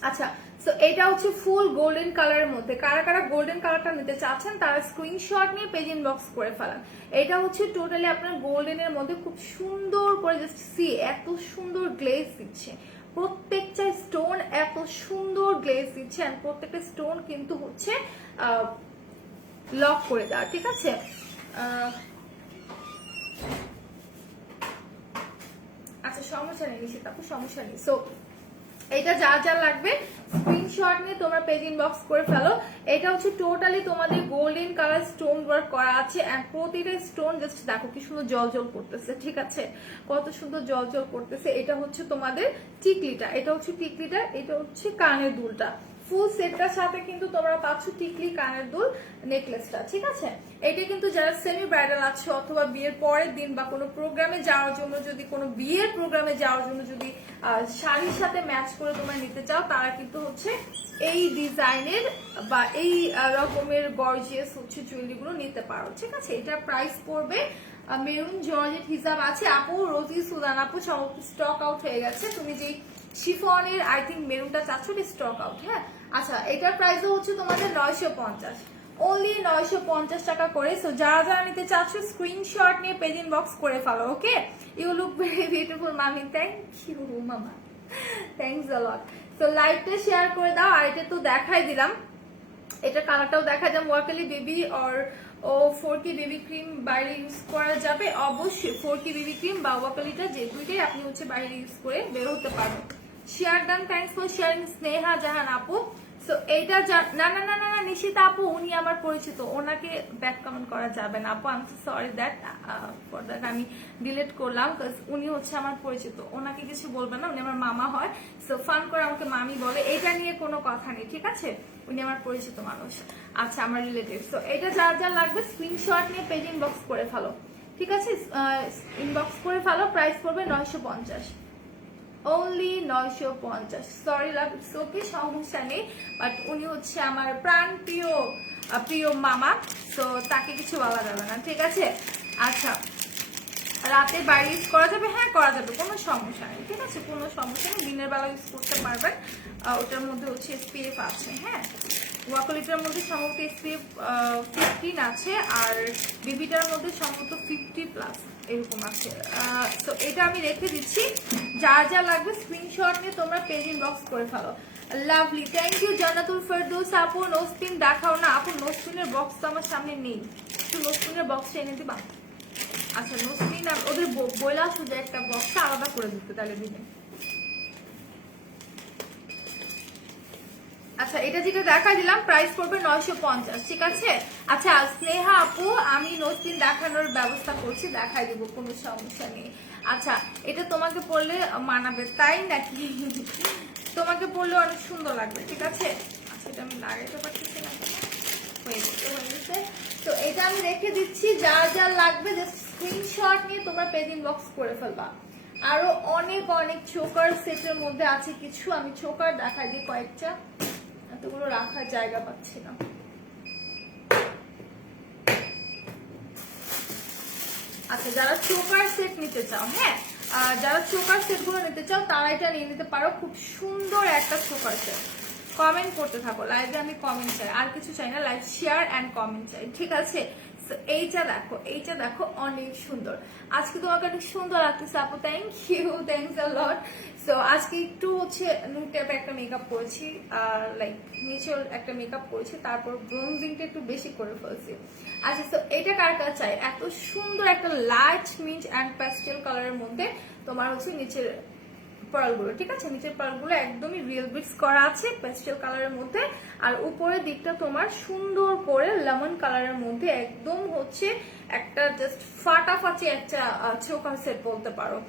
আচ্ছা সো এটা হচ্ছে ফুল গোল্ডেন কালারের মধ্যে, কারা কারা গোল্ডেন কালারটা নিতে চাচ্ছেন তারা স্ক্রিনশট নিয়ে পেজ ইনবক্স করে ফেলান। এটা হচ্ছে টোটালি আপনার গোল্ডেনের মধ্যে খুব সুন্দর করে জাস্ট সি এত সুন্দর গ্লেজ দিচ্ছে, প্রত্যেকটা স্টোন এত সুন্দর গ্লেজ দিচ্ছে, আর প্রত্যেকটা স্টোন কিন্তু হচ্ছে লক করে দেওয়া, ঠিক আছে? আচ্ছা সমস্যা নেই নিশ্চিত আপু, সমস্যা নেই। সো এটা যা যা লাগবে স্ক্রিনশট নিয়ে তোমরা পেজ ইনবক্স করে ফেলো। এটা হচ্ছে টোটালি তোমাদের গোল্ডেন কালার স্টোন ওয়ার্ক করা আছে, এন্ড প্রতিটা স্টোন জাস্ট দেখো কি সুন্দর জলজল করতেছে, ঠিক আছে? কত সুন্দর জলজল করতেছে। এটা হচ্ছে তোমাদের টিকলিটা, এটা হচ্ছে টিকলিটা, এটা হচ্ছে কানের দুলটা। ফুল সেটটার সাথে কিন্তু তোমরা পাচ্ছ টিকলি, কানের দুল, নেকলেসটা, ঠিক আছে? এটা কিন্তু যারা সেমি ব্রাইডাল আছো অথবা বিয়ের পরের দিন বা কোনো প্রোগ্রামে যাওয়ার জন্য, যদি কোনো বিয়ের প্রোগ্রামে যাওয়ার জন্য যদি শাড়ির সাথে ম্যাচ করে তোমরা নিতে চাও, তারা কিন্তু হচ্ছে এই ডিজাইনের বা এই রকমের গর্জিয়াস হচ্ছে জুয়েলারিগুলো নিতে পারো, ঠিক আছে? এটার প্রাইস পড়বে মেরুন জর্জেট হিসাব আছে। আপু রোজি সুদান আপু স্টক আউট হয়ে গেছে, তুমি যেই শিফনের আই থিঙ্ক মেরুনটা চাচ্ছ স্টক আউট। হ্যাঁ আচ্ছা এটার প্রাইসও হচ্ছে তোমাদের 950, অনলি 950 টাকা করে। সো যারা যারা নিতে চাচ্ছ স্ক্রিনশট নিয়ে পেজ ইনবক্স করে ফেলো। ওকে, ইউ লুক ভেরি বিউটিফুল মামি, থ্যাংক ইউ মামা, থ্যাংকস আ লট। তো লাইভটা শেয়ার করে দাও। আর এটা তো দেখাই দিলাম, এটা কালারটাও দেখা যায় ওয়াকালি বেবি আর ও 4K বেবি ক্রিম বাইরে ইউজ করা যাবে অবশ্যই। 4K বেবি ক্রিম বা ওয়াকালিটা যে দুইটাই আপনি হচ্ছে বাইরে ইউজ করে বের হতে পারবেন। Share done, thanks for sharing Sneha Jahan আপু। সো এইটা না না না না না নিশিতা আপু উনি আমার পরিচিত, ওনাকে ব্যাক কমেন্ট করা যাবে না আপু, আমি সরি দ্যাট ফর দ্যাট, আমি ডিলিট করলাম বিকজ উনি হচ্ছে আমার পরিচিত, ওনাকে কিছু বলবেন না, উনি আমার মামা হয়। সো ফান করে আমাকে মামি বলে, এটা নিয়ে কোনো কথা নেই, ঠিক আছে? উনি আমার পরিচিত মানুষ, আচ্ছা আমার রিলেটিভ। সো এটা যার যা লাগবে স্ক্রিনশট নিয়ে পেজ ইনবক্স করে ফেলো, ঠিক আছে? ইনবক্স করে ফেলো। প্রাইস পড়বে 950, only 950। Sorry love, it's okay, সমস্যা নেই, বাট উনি হচ্ছে আমার প্রাণ প্রিয় মামা, তো তাকে কিছু বলা যাবে না, ঠিক আছে? আচ্ছা রাতে বাইরে ইউজ করা যাবে? হ্যাঁ করা যাবে, কোনো সমস্যা নেই, ঠিক আছে? কোনো সমস্যা নেই, দিনের বেলা ইউজ করতে পারবেন। ওটার মধ্যে হচ্ছে SPF আছে। হ্যাঁ ওয়াকলিটার মধ্যে সম্ভবত SPF 15 আছে, আর বেবিটার মধ্যে সম্ভবত 50+ এরকম আছে। তো এটা আমি রেখে দিচ্ছি, যার যা লাগবে স্ক্রিনশট নিয়ে তোমরা পেজ ইনবক্স করে ফেলো। Lovely, thank you Jannatul Ferdous আপু। নোসপিন দেখাও না আপু, নোসপিনের বক্স তো আমার সামনে নেই, একটু নোসপিনের বক্সটা এনে দিবা? আচ্ছা নোসপিন ওদের বইলা শুধু একটা বক্স আলাদা করে দিতে, তাহলে দিবেন। আচ্ছা এটা যেটা দেখা দিলাম প্রাইস পড়বে 950, ঠিক আছে? আচ্ছা স্নেহা আপু আমি নোসপিন দেখানোর ব্যবস্থা করছি, দেখাই দিব, কোনো সমস্যা নেই। আচ্ছা এটা তোমাকে পরলে মানাবে তাই নাকি? তোমাকে পরলে অনেক সুন্দর লাগবে, ঠিক আছে? আচ্ছা এটা আমি লাগাইতে পারতেছি না, হয়ে গেছে। তো এটা আমি রেখে দিচ্ছি, যার যা লাগবে জাস্ট স্ক্রিনশট নিয়ে তোমরা পেজ ইনবক্স করে ফেলবা। আরো অনেক অনেক চোকার সেটের মধ্যে আছে কিছু, আমি চোকার দেখাই দিই কয়েকটা, এতগুলো রাখার জায়গা পাচ্ছি না। আচ্ছা, যারা চোকার সেট নিতে চাও, হ্যাঁ যারা চোকার সেট গুলো নিতে চাও তারা এটা নিয়ে নিতে পারো। খুব সুন্দর একটা চোকার সেট। কমেন্ট করতে থাকো, লাইভে আমি কমেন্ট চাই, আর কিছু চাই না, লাইভ শেয়ার অ্যান্ড কমেন্ট চাই, ঠিক আছে? এইটা দেখো, এইটা দেখো, অনেক সুন্দর। আজকে তোমাকে অনেক সুন্দর লাগতেছে আপু, thank you, thanks a lot. So আজকে একটু হচ্ছে নুড টাইপের একটা মেকআপ করেছি, লাইক নিচের একটা মেকআপ করেছি, তারপর ব্রোনজিংটা একটু বেশি করে ফেলছি। আচ্ছা, তো এটা কার কাছে চাই? এত সুন্দর একটা লাইট মিন্ট অ্যান্ড প্যাস্টেল কালারের মধ্যে তোমার হচ্ছে নিচের পার্লগুলো, ঠিক আছে? নিচের পার্লগুলো একদমই রিয়েল বিটস করা আছে প্যাস্টেল কালারের মধ্যে, আর উপরের দিকটা তোমার সুন্দর করে লেমন কালারের মধ্যে, একদম হচ্ছে একটা জাস্ট ফাটাফাটি একটা চোকার সেট বলতে পারো।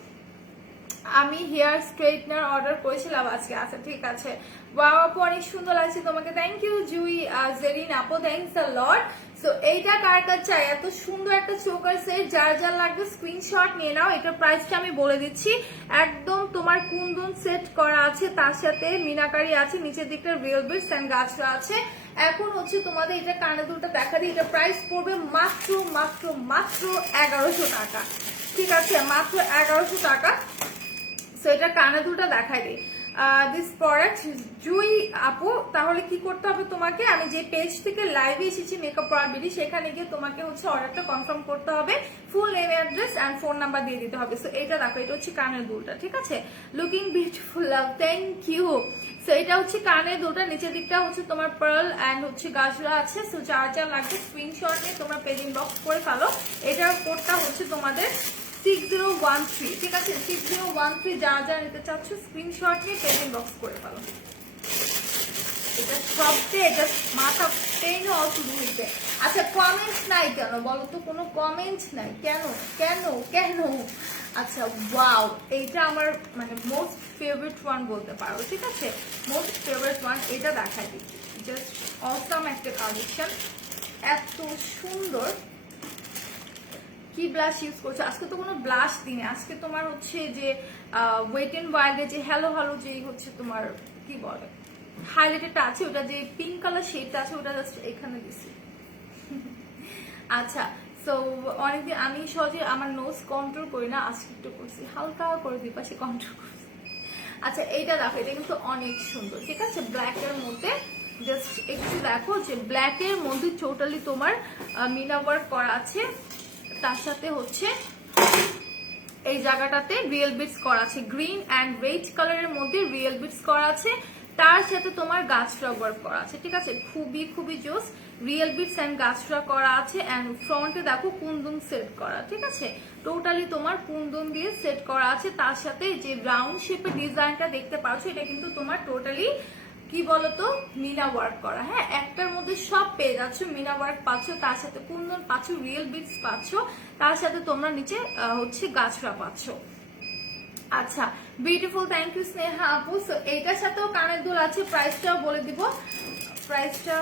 আমি হেয়ার স্ট্রেটনার অর্ডার করেছিলাম আজকে। আচ্ছা ঠিক আছে, ওয়াও আপু অনেক সুন্দর লাগছে তোমাকে, থ্যাংক ইউ জুই জেরিন আপু, থ্যাংকস আ লট। সো এইটা কার কাছে চাই? এত সুন্দর একটা চোকার সেট, যার যার লাগবে স্ক্রিনশট নিয়ে নাও। এটার প্রাইসটা আমি বলে দিচ্ছি, একদম তোমার কুন্দন সেট করা আছে, তার সাথে মিনাকারি আছে, নিচের দিকটা রিয়েল বিটস এন্ড গাছরা আছে। এখন হচ্ছে তোমাদের এটা কানে দুলটা দেখা দিই, এটা প্রাইস পড়বে মাত্র মাত্র মাত্র 1100 টাকা, ঠিক আছে? মাত্র 1100 টাকা। সো এটা কানে দুলটা দেখাই দিই। দিস প্রোডাক্ট জুই আপু, তাহলে কি করতে হবে তোমাকে? আমি যে পেজ থেকে লাইভে এসেছি মেকআপ প্রোডাক্ট, সেখানে গিয়ে তোমাকে হচ্ছে অর্ডারটা কনফার্ম করতে হবে, full name address and phone number দিয়ে দিতে হবে। সো এটা দেখো, এটা হচ্ছে কানের দুলটা, ঠিক আছে? Looking beautiful love, thank you. So এটা হচ্ছে কানের দুলটা, নিচের দিকটা হচ্ছে তোমার পার্ল এন্ড হচ্ছে গাজরা আছে। সো যার যার লাগবে স্ক্রিনশট নিয়ে তোমরা পেজ ইনবক্স করে ফেলো। এটার কোডটা হচ্ছে তোমাদের 6013, ঠিক আছে? 6013 যা যা নিতে চাচ্ছ স্ক্রিনশট নিয়ে পেজ ইনবক্স করে ফেলো। এটা সবচেয়ে এটা মাথা পেইন হওয়া শুরু হয়েছে। আচ্ছা, কমেন্টস নাই কেন বলো তো? কোনো কমেন্টস নাই কেন? কেন কেন? আচ্ছা, ওয়াও, এইটা আমার মানে মোস্ট ফেভারিট ওয়ান বলতে পারো, ঠিক আছে? মোস্ট ফেভারিট ওয়ান, এটা দেখাই দিচ্ছি, জাস্ট অসাম একটা কালেকশন, এত সুন্দর। কি ব্লাশ ইউজ করছো? আজকে তো কোনো ব্লাশ দিনে, আজকে তোমার হচ্ছে যে ওয়েট এন্ড ওয়াইল্ডে যে হ্যালো হ্যালো যে হচ্ছে তোমার কি বলে হাইলাইটারটা আছে, ওটা যে পিঙ্ক কালার শেডটা আছে, ওটা জাস্ট এখানে দিছি। আচ্ছা, সো অনেকদিন আমি সহজে আমার নোজ কন্ট্রোল করি না, আজকে একটু করছি, হালকা করে দুই পাশে কন্ট্রোল করছি। আচ্ছা, এইটা দেখো, এটা কিন্তু অনেক সুন্দর, ঠিক আছে? ব্ল্যাক এর মধ্যে, জাস্ট একটু দেখো যে ব্ল্যাক এর মধ্যে টোটালি তোমার মিনা ওয়ার্ক করা আছে, তার সাথে হচ্ছে এই জায়গাটাতে রিয়েল বিটস করা আছে, গ্রিন অ্যান্ড রেড কালারের মধ্যে রিয়েল বিটস করা আছে, তার সাথে তোমার গাছরা ওয়ার্ক করা আছে, ঠিক আছে? খুবই খুবই জোস, রিয়েল বিটস অ্যান্ড গাছরা করা আছে। অ্যান্ড ফ্রন্টে দেখো কুন্দন সেট করা, ঠিক আছে? টোটালি তোমার কুন্দন দিয়ে সেট করা আছে, তার সাথে যে রাউন্ড শেপের ডিজাইনটা দেখতে পাচ্ছ, এটা কিন্তু তোমার টোটালি কি বলতো মিনা ওয়ার্ক করা। হ্যাঁ, একটার মধ্যে সব পেয়ে যাচ্ছ, মিনা ওয়ার্ক পাচ্ছ, তার সাথে কুন্দন পাচ্ছ, রিয়েল বিটস পাচ্ছ, তার সাথে তোমরা নিচে হচ্ছে গাছরা পাচ্ছ। আচ্ছা, বিউটিফুল, থ্যাংক ইউ স্নেহা আপু। সো এইটার সাথেও কানের দুল আছে, প্রাইসটাও বলে দিব, প্রাইসটা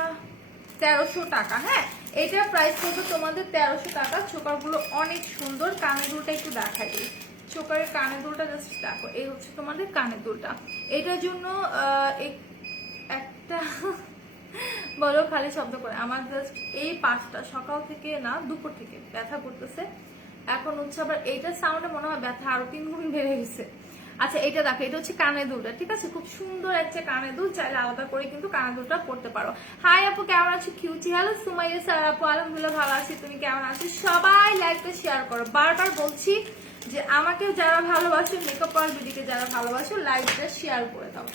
1300 টাকা। হ্যাঁ, এটার প্রাইস পড়বে তোমাদের 1300 টাকা। চোকারগুলো অনেক সুন্দর, কানের দুলটা একটু দেখাই দিই। চোকারের কানের দুলটা জাস্ট দেখো, এই হচ্ছে তোমাদের কানের দুলটা। এটার জন্য একটা বলো খালি শব্দ করে, আমার জাস্ট এই পাঁচটা সকাল থেকে না দুপুর থেকে ব্যথা করতেছে, এখন হচ্ছে আবার এইটার সাউন্ডে মনে হয় ব্যথা আরো 3 গুণ বেড়ে গেছে। আচ্ছা, এটা দেখো, এটা হচ্ছে কানের দুলটা, ঠিক আছে? খুব সুন্দর একটা কানের দুল, চাইলে আলাদা করে কিন্তু কানের দুলটা পড়তে পারো। হাই আপু, কেমন আছো? কিউটি, হ্যালো সুমাইয়া স্যার আপু, আলহামদুলিল্লাহ ভালো আছি, তুমি কেমন আছো? সবাই লাইকটা শেয়ার করো, বারবার বলছি যে আমাকেও যারা ভালোবাসো, মেকআপ ওয়ার্ল্ড বিডিকে যারা ভালোবাসো, লাইকটা শেয়ার করে দাও,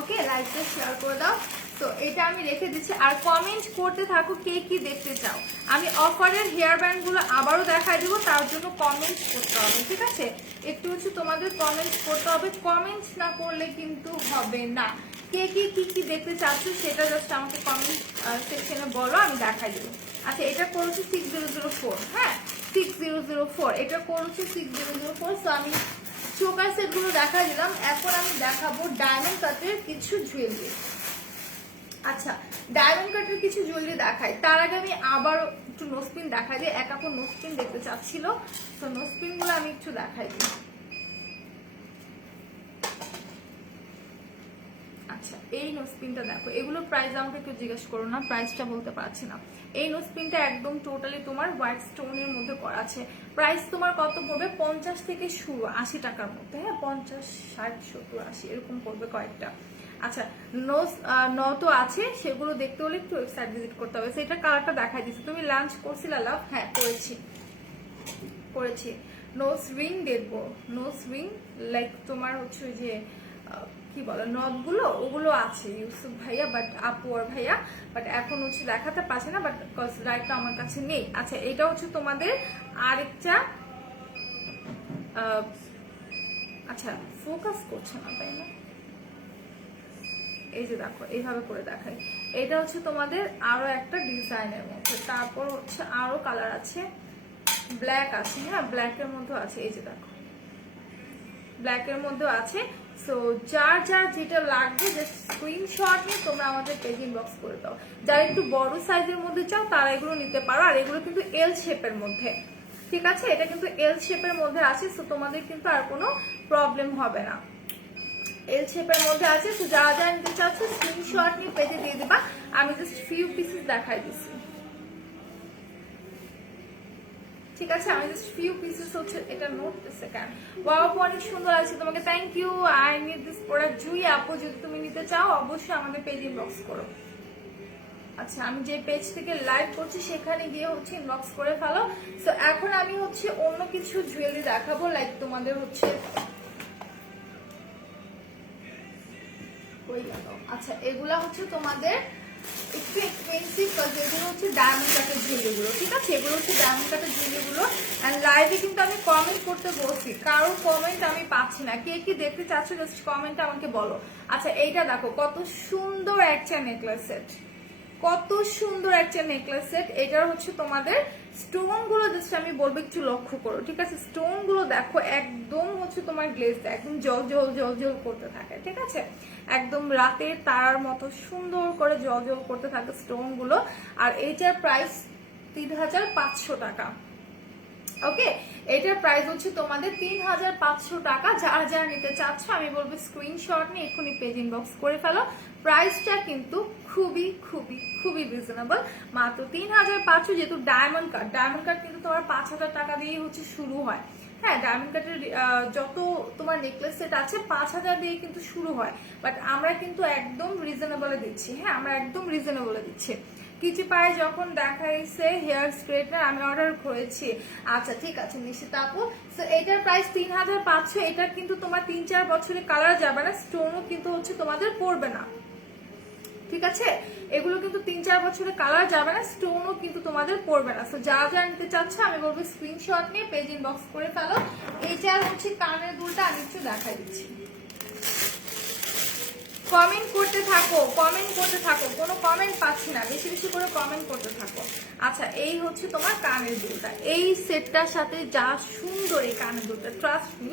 ওকে? লাইকটা শেয়ার করে দাও। তো এটা আমি রেখে দিচ্ছি, আর কমেন্ট করতে থাকো কে কি দেখতে চাও। আমি অফারের হেয়ার ব্যান্ড গুলো আবারও দেখাই দিব, তার জন্য কমেন্ট করতে হবে, ঠিক আছে? একটু হচ্ছে তোমাদের কমেন্ট করতে হবে, কমেন্ট না করলে কিন্তু হবে না। কে কি কি কি দেখতে চাচ্ছ সেটা জাস্ট আমাকে কমেন্ট সেকশনে বলো, আমি দেখাই দিব। আচ্ছা, এটা করেছি 6004, হ্যাঁ 6004, এটা করেছি 6004। সো আমি চোকার সেট গুলো দেখা দিলাম, এখন আমি দেখাবো ডায়মন্ড কাটের কিছু জুয়েলারি। আচ্ছা, ডায়মন্ড কাটের কিছু জুয়েলারি দেখাই, তার আগে আমি আবার একটু নোজপিন দেখাই দিই। এক আপু নোজপিন দেখতে চাচ্ছিল, তো নোজপিন গুলো আমি একটু দেখাই দিই। আচ্ছা এই নোজপিনটা দেখো, এগুলো প্রাইস আমাকে একটু জিজ্ঞেস করো না, প্রাইসটা বলতে পারছি না। এই নোজপিনটা একদম টোটালি তোমার হোয়াইট স্টোনের মধ্যে করা আছে। প্রাইস তোমার কত পড়বে, 50 থেকে শুরু, 80 টাকার মধ্যে। হ্যাঁ 50, 60, 70, 80 এরকম পড়বে কয়েকটা। আচ্ছা নোজ তো আছে, সেগুলো দেখতে হলে একটু ওয়েবসাইট ভিজিট করতে হবে। সেটা কালারটা দেখাই দিচ্ছি। তুমি লাঞ্চ করছিলা লাভ? হ্যাঁ করেছি। নোজ রিং দেখবো, নোজ রিং লাইক তোমার হচ্ছে ওই যে কি বলো নথগুলো, ওগুলো আছে ইউসুফ ভাইয়া বাট আপু আর ভাইয়া, বাট এখন হচ্ছে দেখাতে পারছে না, বাট রাইটটা আমার কাছে নেই। আচ্ছা এটা হচ্ছে তোমাদের আরেকটা, আচ্ছা ফোকাস করছে না তাই না, এই যে দেখো এইভাবে করে দেখাই। এটা হচ্ছে তোমাদের আরো একটা ডিজাইনের মধ্যে, তারপর হচ্ছে আরো কালার আছে, ব্ল্যাক আছে, হ্যাঁ ব্ল্যাকের মধ্যে আছে, এই যে দেখো ব্ল্যাকের মধ্যে আছে। সো যার যার যেটা লাগবে জাস্ট স্ক্রিনশট নিয়ে তোমরা আমাদের পেজ ইনবক্স করে দাও। যারা একটু বড় সাইজের মধ্যে চাও তারা এগুলো নিতে পারো, আর এগুলো কিন্তু এল শেপের মধ্যে, ঠিক আছে, এটা কিন্তু এল শেপের মধ্যে আছে। সো তোমাদের কিন্তু আর কোনো প্রবলেম হবে না, এল শেপের মধ্যে আছে। তো যারা যারা নিতে চাচ্ছ স্ক্রিনশট নিয়ে পেজে দিয়ে দিবা, আমি জাস্ট ফিউ পিসেস দেখাই দিচ্ছি, ঠিক আছে, আমি জাস্ট ফিউ পিসেস হচ্ছে এটা নোট সেকেন্ড। ওয়াও অনেক সুন্দর আছে, তোমাকে thank you. I need this product. Jui আপু যদি তুমি নিতে চাও অবশ্যই আমাদের পেজ ইনবক্স করো। আচ্ছা আমি যে পেজ থেকে লাইভ করছি সেখানে গিয়ে হচ্ছে ইনবক্স করে ফেলো। সো এখন আমি হচ্ছে অন্য কিছু জুয়েলারি দেখাবো, লাইক তোমাদের হচ্ছে আচ্ছা এগুলা হচ্ছে তোমাদের একটু এক্সপেন্সিভ, এগুলো হচ্ছে ডায়মন্ড কাটের জুয়েলারিগুলো, ঠিক আছে, এগুলো হচ্ছে ডায়মন্ড কাটের জুয়েলারিগুলো। এন্ড লাইভে কিন্তু আমি কমেন্ট করতে বলছি, কারো কমেন্ট আমি পাচ্ছি না, কে কি দেখতে চাচ্ছ জাস্ট কমেন্ট আমাকে বলো। আচ্ছা এইটা দেখো কত সুন্দর একটা নেকলেস সেট, কত সুন্দর একটা নেকলেস সেট। এটার হচ্ছে তোমাদের স্টোন গুলো জাস্ট আমি বলবো একটু লক্ষ্য করো, ঠিক আছে, স্টোন গুলো দেখো একদম হচ্ছে তোমার গ্লেজ একদম জল জল জল জল করতে থাকে, ঠিক আছে, একদম রাতের তারার মতো সুন্দর করে জল জল করতে থাকে স্টোন গুলো। আর এইটার প্রাইস 3500 টাকা। ওকে এটার প্রাইস হচ্ছে তোমাদের 3500 টাকা। যারা যারা নিতে চাচ্ছ আমি বলবো স্ক্রিনশট নিয়ে এক্ষুনি পেজ ইনবক্স করে ফেলো। প্রাইসটা কিন্তু খুবই খুবই খুবই রিজনেবল, মাত্র 3500। যেহেতু ডায়মন্ড কাট কিন্তু তোমার 5000 টাকা দিয়ে হচ্ছে শুরু হয়। হ্যাঁ ডায়মন্ড কাটের যত তোমার নেকলেস সেট আছে 5000 দিয়ে কিন্তু শুরু হয়, বাট আমরা কিন্তু একদম রিজনেবলে দিচ্ছি। হ্যাঁ আমরা একদম রিজনেবলে দিচ্ছি। কিছু পায়ে যখন দেখাইছে হেয়ার স্ট্রেটনার আমি অর্ডার করেছি। আচ্ছা ঠিক আছে নিশ্চিত আপু। সো এটার প্রাইস 3500। এটা কিন্তু তোমার 3-4 বছরে কালার যাবে না, স্টোনও কিন্তু হচ্ছে তোমাদের পড়বে না, ঠিক আছে, এগুলো কিন্তু 3-4 বছরে কালার যাবে না, স্টোনও কিন্তু তোমাদের পড়বে না। সো যারা যারা নিতে চাচ্ছ আমি বলবো স্ক্রিনশট নিয়ে পেজ ইনবক্স করে ফেলো। এইটার হচ্ছে কানের দুলটা আমি একটু দেখাই দিচ্ছি, কমেন্ট করতে থাকো কোনো কমেন্ট পাচ্ছি না, বেশি বেশি করে কমেন্ট করতে থাকো। আচ্ছা এই হচ্ছে তোমার কানের দুলটা, এই সেটটার সাথে যা সুন্দর এই কানের দুলটা, ট্রাস্ট মি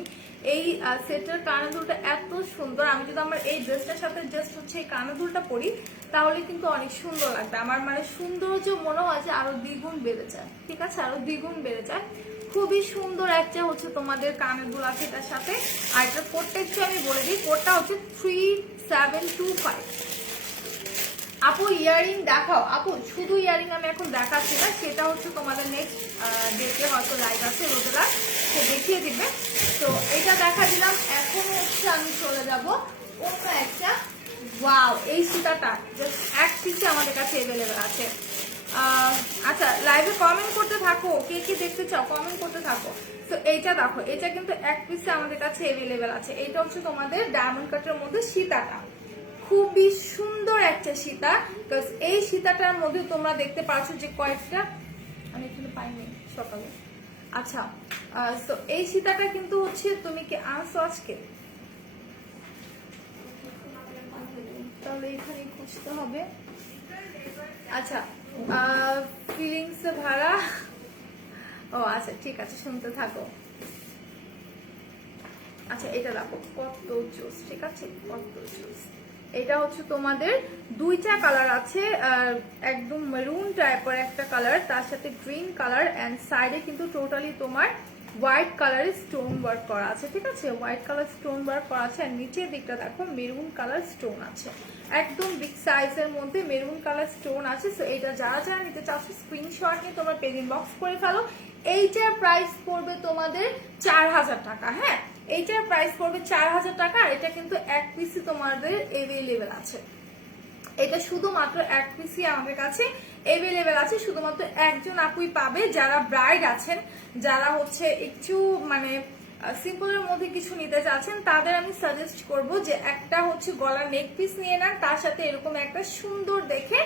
এই সেটের কানের দুলটা এত সুন্দর। আমি যদি আমার এই ড্রেসটার সাথে জাস্ট হচ্ছে এই কানের দুলটা পরি তাহলে কিন্তু অনেক সুন্দর লাগবে, আমার মানে সৌন্দর্য মনে হয় যে আরো দ্বিগুণ বেড়ে যায়, ঠিক আছে, আরো দ্বিগুণ বেড়ে যায়। খুবই সুন্দর একটা হচ্ছে তোমাদের কানের দুল আছে এটার সাথে। আর এটা কোডটা একটু আমি বলে দিই, কোডটা হচ্ছে 3725। আপু ইয়ারিং দেখাও। আপু শুধু ইয়ারিং আমি এখন দেখাচ্ছি না, সেটা হচ্ছে তোমাদের নেক্সট ডেটে হয়তো লাইভ আছে রোদেলা, সে দেখিয়ে দিবে। তো এটা দেখা দিলাম। এখন হচ্ছে আমি চলে যাব অন্য একটা। ওয়াও এই সুতাটা জাস্ট এক পিসে আমাদের কাছে অ্যাভেলেবেল আছে। আচ্ছা লাইভে কমেন্ট করতে থাকো, কে কে দেখতে চাও কমেন্ট করতে থাকো। তো এইটা দেখো, এটা কিন্তু এক পিসে আমাদের কাছে অ্যাভেলেবেল আছে। এইটা হচ্ছে তোমাদের ডায়মন্ড কাটের মধ্যে সীতাটা, খুবই সুন্দর একটা সীতা। এই সীতাটার মধ্যে তোমরা দেখতে পাচ্ছ যে কয়েকটা আমি এখানে পাইনি সকালে। আচ্ছা তো এই সীতাটা কিন্তু হচ্ছে তুমি কি আনছো আজকে, তাহলে এখানে খুঁজতে হবে। আচ্ছা ফিলিংস ভাড়া, ও আচ্ছা ঠিক আছে শুনতে থাকো। আচ্ছা এটা দেখো কত জোস, ঠিক আছে কত জোস। এটা হচ্ছে তোমাদের দুইটা কালার আছে, একদম মেরুন টাইপের একটা কালার, তার সাথে গ্রিন কালার, এন্ড সাইডে কিন্তু টোটালি তোমার হোয়াইট কালারের স্টোন ওয়ার্ক করা আছে, ঠিক আছে, হোয়াইট কালার স্টোন ওয়ার্ক করা আছে। আর নিচের দিকটা দেখো মেরুন কালার স্টোন আছে, একদম বিগ সাইজের মধ্যে মেরুন কালার স্টোন আছে। সো এটা যারা যারা নিতে চাচ্ছ স্ক্রিনশট নিয়ে তোমরা পেজ ইনবক্স করে ফেলো। এইটার প্রাইস পড়বে তোমাদের 4000 টাকা। হ্যাঁ, এইটার প্রাইস পড়বে 4000 টাকা। আর এটা কিন্তু এক পিসই তোমাদের এভেলেবেল আছে, এটা শুধুমাত্র এক পিসই আমাদের কাছে এভেলেবেল আছে, শুধুমাত্র একজন আপুই পাবে যারা ব্রাইড আছেন, যারা হচ্ছে একটু মানে সিম্পলের মধ্যে কিছু নিতে চাচ্ছেন, তাদের আমি সাজেস্ট করব যে একটা হচ্ছে গলার নেক পিস নিয়ে নেন, তার সাথে এরকম একটা সুন্দর দেখে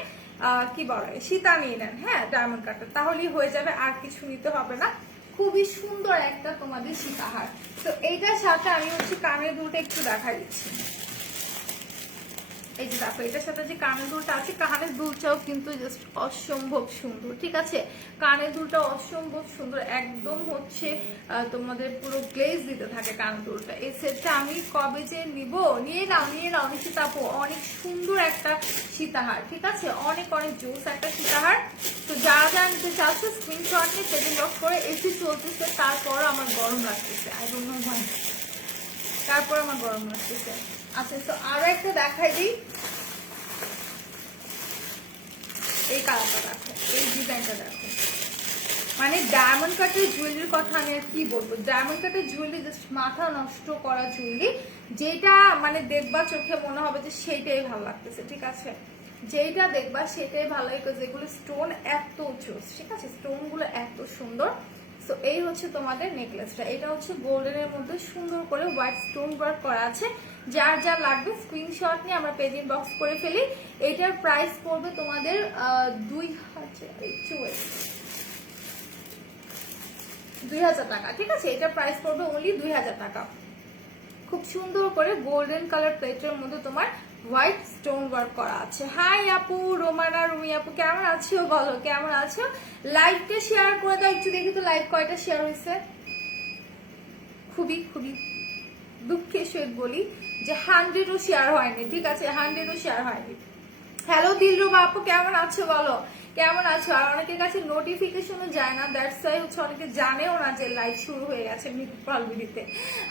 কি বলে সীতা নিয়ে নেন, হ্যাঁ, ডায়মন্ড কাটার, তাহলেই হয়ে যাবে, আর কিছু নিতে হবে না। খুবই সুন্দর একটা তোমাদের সীতাহার। তো এইটার সাথে আমি হচ্ছে কানের দুলটা একটু দেখাই দিচ্ছি। এই যে দেখো এটার সাথে যে কানের দুলটা আছে, কানের দুলটাও কিন্তু জাস্ট অসম্ভব সুন্দর, ঠিক আছে, কানের দুলটা অসম্ভব সুন্দর, একদম হচ্ছে তোমাদের পুরো গ্লেজ দিতে থাকে কানের দুলটা। এই সেটটা আমি কবে যে নিব, নিয়ে নাও নিশ্চিত আপু, অনেক সুন্দর একটা সীতাহার, ঠিক আছে, অনেক অনেক জোস একটা সীতাহার। তো যারা যারা নিতে চাচ্ছ স্ক্রিনশট নিয়ে পেজ ইনবক্স করে। এসি চলতেছে, তারপর আমার গরম লাগতেছে, আই ডোন্ট নো হোয়াই, তারপর আমার গরম লাগতেছে। আচ্ছা, তো আরো একটা দেখাই দিই, এই কালারটা দেখো, এই ডিজাইনটা দেখো, মানে ডায়মন্ড কাটের জুয়েলারির কথা আমি আর কি বলবো। ডায়মন্ড কাটের জুয়েলারি জাস্ট মাথা নষ্ট করা জুয়েলারি, যেটা মানে দেখবা চোখে মনে হবে যে সেটাই ভালো লাগতেছে, ঠিক আছে, যেটা দেখবা সেটাই ভালো লাগে, যেগুলো স্টোন এত জোস, ঠিক আছে, স্টোন গুলো এত সুন্দর। সো এই হচ্ছে তোমাদের নেকলেসটা, এটা হচ্ছে গোল্ডেনের মধ্যে সুন্দর করে হোয়াইট স্টোন ওয়ার্ক করা আছে। যার যা লাগবে স্ক্রিনশট নিয়ে আমরা পেজ ইনবক্স করে ফেলি। এটার প্রাইস পড়বে তোমাদের 2000 টাকা, ঠিক আছে, এটার প্রাইস পড়বে অনলি 2000 টাকা। খুব সুন্দর করে গোল্ডেন কালার প্লেটের মধ্যে তোমার হোয়াইট স্টোন ওয়ার্ক করা আছে। হাই আপু, রোমানা রুমি আপু, কেমন আছো বলো, কেমন আছো? লাইভটা শেয়ার করে দাও একটু, দেখি তো লাইভ কয়টা শেয়ার হয়েছে। খুবই খুবই দুঃখের সহিত বলি যে 100ও শেয়ার হয়নি, ঠিক আছে, 100ও শেয়ার হয়নি। হ্যালো দিলরুবা আপু, কেমন আছো বলো, কেমন আছো? আর অনেকের কাছে নোটিফিকেশনও যায় না, দ্যাটস ওয়াই হচ্ছে অনেকে জানেও না যে লাইভ শুরু হয়ে গেছে মিডিতে।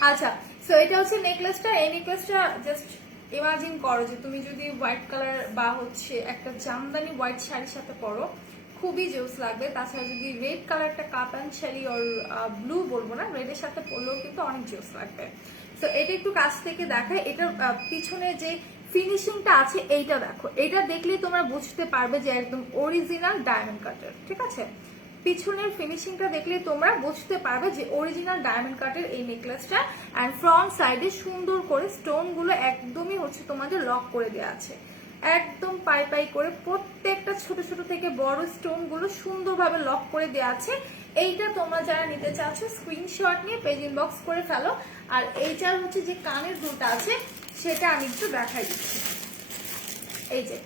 আচ্ছা, সো এটা হচ্ছে নেকলেসটা। এই নেকলেসটা জাস্ট ইমাজিন করো যে তুমি যদি হোয়াইট কালার বা হচ্ছে একটা জামদানি হোয়াইট শাড়ির সাথে পরো, খুবই জোস লাগবে। তাছাড়া যদি রেড কালার একটা কাতান শাড়ি ওর ব্লু বলবো না, রেডের সাথে পরলেও কিন্তু অনেক জোস লাগবে। তো এটা একটু কাছ থেকে দেখায়, এটার পিছনে যে ফিনিশিংটা আছে এইটা দেখো, এটা দেখলেই তোমরা বুঝতে পারবে যে একদম অরিজিনাল ডায়মন্ড কাটের, ঠিক আছে, পিছনের ফিনিশিংটা দেখলেই তোমরা বুঝতে পারবে যে অরিজিনাল ডায়মন্ড কাটের এই নেকলেসটা। অ্যান্ড ফ্রন্ট সাইডে সুন্দর করে স্টোন গুলো একদমই হচ্ছে তোমাদের লক করে দেওয়া আছে, একদম পাই পাই করে প্রত্যেকটা ছোট ছোট থেকে বড় স্টোন গুলো সুন্দরভাবে লক করে দেওয়া আছে। এইটা তোমরা যারা নিতে চাচ্ছ স্ক্রিনশট নিয়ে পেজ ইনবক্স করে ফেলো। আর এইটার হচ্ছে যে কানের দুলটা আছে সেটা আমি একটু দেখাই দিচ্ছি। এই যে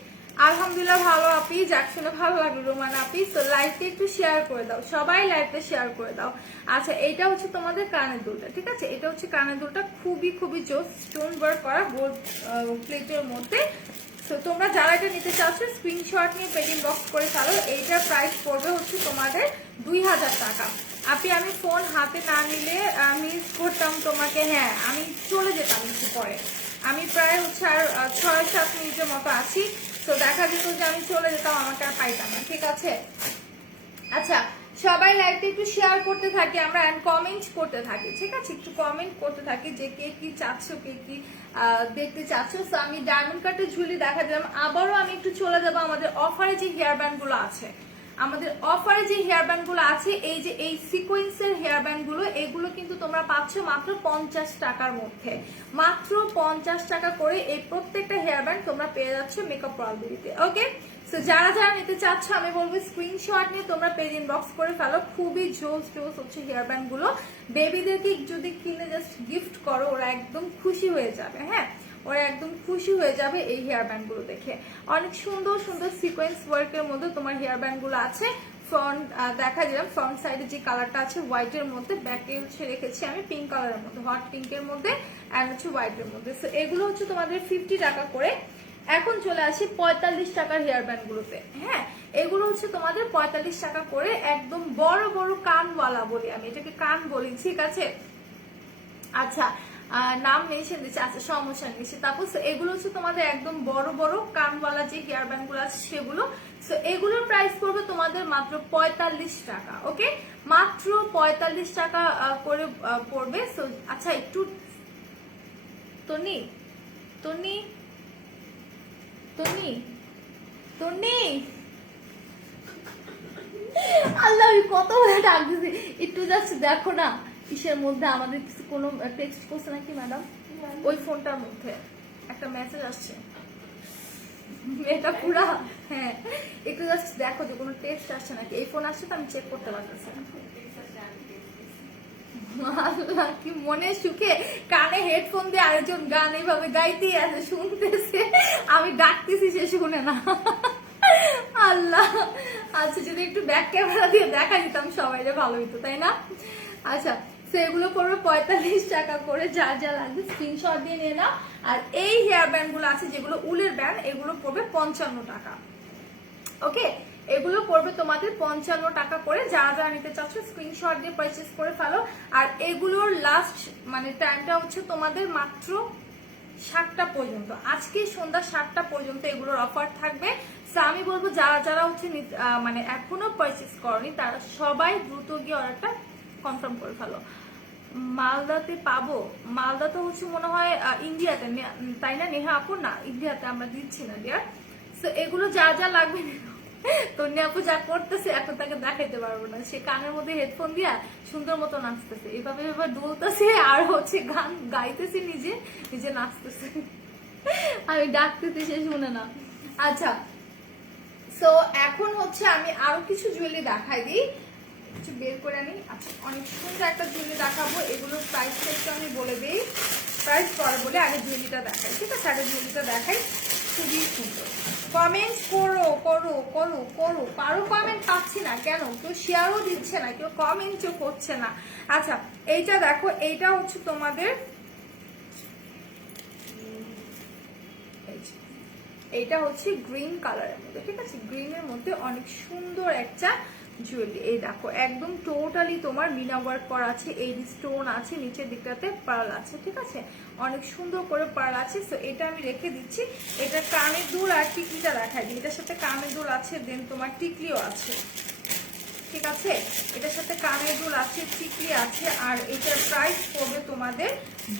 আলহামদুলিল্লাহ ভালো আপি, যাক শুনে ভালো লাগলো রোমান আপি। তো লাইভটা একটু শেয়ার করে দাও, সবাই লাইভটা শেয়ার করে দাও। আচ্ছা, এটা হচ্ছে তোমাদের কানের দুলটা, ঠিক আছে, এটা হচ্ছে কানের দুলটা, খুবই খুবই জোস স্টোন ওয়ার্ক করা গোল্ড প্লেটের মধ্যে। তো তোমরা যারা এটা নিতে চাচ্ছ স্ক্রিনশট নিয়ে পেজ ইনবক্স করে ফেলো। এইটার প্রাইস পড়বে হচ্ছে তোমাদের 2000 টাকা। আপনি আমি ফোন হাতে না নিলে আমি করতাম তোমাকে, হ্যাঁ আমি চলে যেতাম একটু পরে, আমি প্রায় হচ্ছে আর 6-7 মিনিটের মতো আছি। তো দেখা যেত যে আমি চলে যেতাম, আমাকে আর পাইতাম না, ঠিক আছে। আচ্ছা, সবাই লাইভটা একটু শেয়ার করতে থাকি আমরা, এন্ড কমেন্ট করতে থাকি, ঠিক আছে, একটু কমেন্ট করতে থাকি যে কে কি চাচ্ছ, কে কি দেখতে চাচ্ছ। তো আমি ডায়মন্ড কাটের ঝুলি দেখা দিলাম, আবারও আমি একটু চলে যাবো আমাদের অফারে যে হেয়ার ব্যান্ড গুলো আছে। আমাদের অফারে যে হেয়ার ব্যান্ড গুলো আছে, এই যে এই সিকোয়েন্সের হেয়ার ব্যান্ড গুলো, এগুলো কিন্তু তোমরা পাচ্ছ মাত্র 50 টাকার মধ্যে, মাত্র 50 টাকা করে এই প্রত্যেকটা হেয়ার ব্যান্ড তোমরা পেয়ে যাচ্ছ মেকআপ প্রলবিলিতে। ওকে, সো যারা যারা নিতে চাচ্ছ আমি বলবো স্ক্রিনশট নিয়ে তোমরা পেজ ইনবক্স করে ফেলো। খুবই জোস জোস হচ্ছে হেয়ার ব্যান্ড গুলো, বেবিদেরকে যদি কিনে জাস্ট গিফট করো ওরা একদম খুশি হয়ে যাবে, হ্যাঁ ওরা একদম খুশি হয়ে যাবে এই হেয়ার ব্যান্ড গুলো দেখে। অনেক সুন্দর সুন্দর সিকোয়েন্স ওয়ার্কের মধ্যে তোমার হেয়ার ব্যান্ড গুলো আছে। ফ্রন্ট দেখা দিলাম, ফ্রন্ট সাইডে যে কালারটা আছে হোয়াইটের মধ্যে, ব্যাকে হচ্ছে রেখেছি আমি পিঙ্ক কালারের মধ্যে, হট পিঙ্কের মধ্যে, অ্যান্ড হচ্ছে হোয়াইটের মধ্যে। সো এগুলো হচ্ছে তোমাদের 50 টাকা করে। এখন চলে আসি 45 টাকার হেয়ার ব্যান্ড গুলোতে। হ্যাঁ, এগুলো হচ্ছে তোমাদের 45 টাকা করে, একদম বড় বড় কানওয়ালা বলি আমি এটাকে, কান বলি, ঠিক আছে। আচ্ছা, নাম মেনশন দিচ্ছে, আচ্ছা সমস্যা নেই। তারপর এগুলো হচ্ছে তোমাদের একদম বড় বড় কানওয়ালা যে হেয়ার ব্যান্ড গুলো আছে সেগুলো। সো এগুলোর প্রাইস পড়বে তোমাদের মাত্র 45 টাকা। ওকে, মাত্র 45 টাকা করে পড়বে। সো আচ্ছা, একটু তনি তনি তনি তনি আল্লাহ, আমি কত ডাক দিছি, একটু জাস্ট দেখো না কিসের মধ্যে আমাদের কিছু কোনো টেক্সট করছে নাকি ম্যাডাম? ওই ফোনটার মধ্যে একটা মেসেজ আসছে, এটা পুরা। হ্যাঁ, একটু জাস্ট দেখো যে কোনো টেক্সট আসছে নাকি। এই ফোন আসছে তো আমি চেক করতে পারতেছি। আল্লাহ, কি মনে সুখে কানে হেডফোন দিয়ে আরেকজন গান এইভাবে গাইতেই আছে, শুনতেছে, আমি ডাকতেছি সে শুনে না। আল্লাহ, আচ্ছা যদি একটু ব্যাক ক্যামেরা দিয়ে দেখা দিতাম সবাই, ভালো হইতো তাই না? আচ্ছা, সেগুলো পড়বে 45 টাকা করে, যা যা লাগবে স্ক্রিনশট দিয়ে নিয়ে নাও। আর এই হেয়ার ব্যান্ড গুলো আছে যেগুলো উলের ব্যান্ড, এগুলো পড়বে 55 টাকা। ওকে, এগুলো পড়বে তোমাদের 55 টাকা করে। যারা যারা নিতে চাচ্ছ স্ক্রিনশট দিয়ে পারচেজ করে ফেলো। আর এগুলোর লাস্ট মানে টাইমটা হচ্ছে তোমাদের মাত্র 7টা পর্যন্ত, আজকে সন্ধ্যা 7টা পর্যন্ত এগুলোর অফার থাকবে। সো আমি বলবো যারা যারা হচ্ছে মানে এখনো পারচেজ করনি তারা সবাই দ্রুত গিয়ে অর্ডারটা কনফার্ম করে ফেলো। মালদাতে পাবো? মালদা তো হচ্ছে মনে হয় ইন্ডিয়াতে, তাই না নেহা আপু? না, ইন্ডিয়াতে আমরা দিচ্ছি না ডিয়ার। সো এগুলো যা যা লাগবে, তন্নি আপু যা করতেছে এখন তাকে দেখাইতে পারবো না, সে কানের মধ্যে হেডফোন দিয়া সুন্দর মতো নাচতেছে, এভাবে এভাবে দুলতেছে আর হচ্ছে গান গাইতেছে, নিজে নিজে নাচতেছে, আমি ডাকতেছি সে শুনে না। আচ্ছা, সো এখন হচ্ছে আমি আরো কিছু জুয়েলারি দেখাই দিই, কিছু বের করে আনি। আচ্ছা, অনেক সুন্দর একটা জুয়েলারি দেখাবো, এগুলোর প্রাইসটা একটু আমি বলে দিই, প্রাইস পরে বলে আগে জুয়েলারিটা দেখাই, ঠিক আছে? আগে জুয়েলারিটা দেখাই, খুবই সুন্দর। কমেন্ট করো করো করো করো, কারো কমেন্ট পাচ্ছি না কেন, কেউ শেয়ারও দিচ্ছে না, কেউ কমেন্টও করছে না। আচ্ছা, এইটা দেখো, এইটা হচ্ছে তোমাদের, এইটা হচ্ছে গ্রিন কালারের মধ্যে, ঠিক আছে? গ্রিনের মধ্যে অনেক সুন্দর একটা জুয়েলারি। এই দেখো, একদম টোটালি তোমার মিনা ওয়ার্ক করা আছে, এই স্টোন আছে, নিচের দিকটাতে পার্ল আছে, ঠিক আছে? অনেক সুন্দর করে পার্ল আছে। সো এটা আমি রেখে দিচ্ছি। এটা কানের দুল আর টিকলিটা দেখাই দিই, এটার সাথে কানের দুল আছে, দেন তোমার টিকলিও আছে, ঠিক আছে? এটার সাথে কানের দুল আছে, টিকলি আছে, আর এটার প্রাইস পড়বে তোমাদের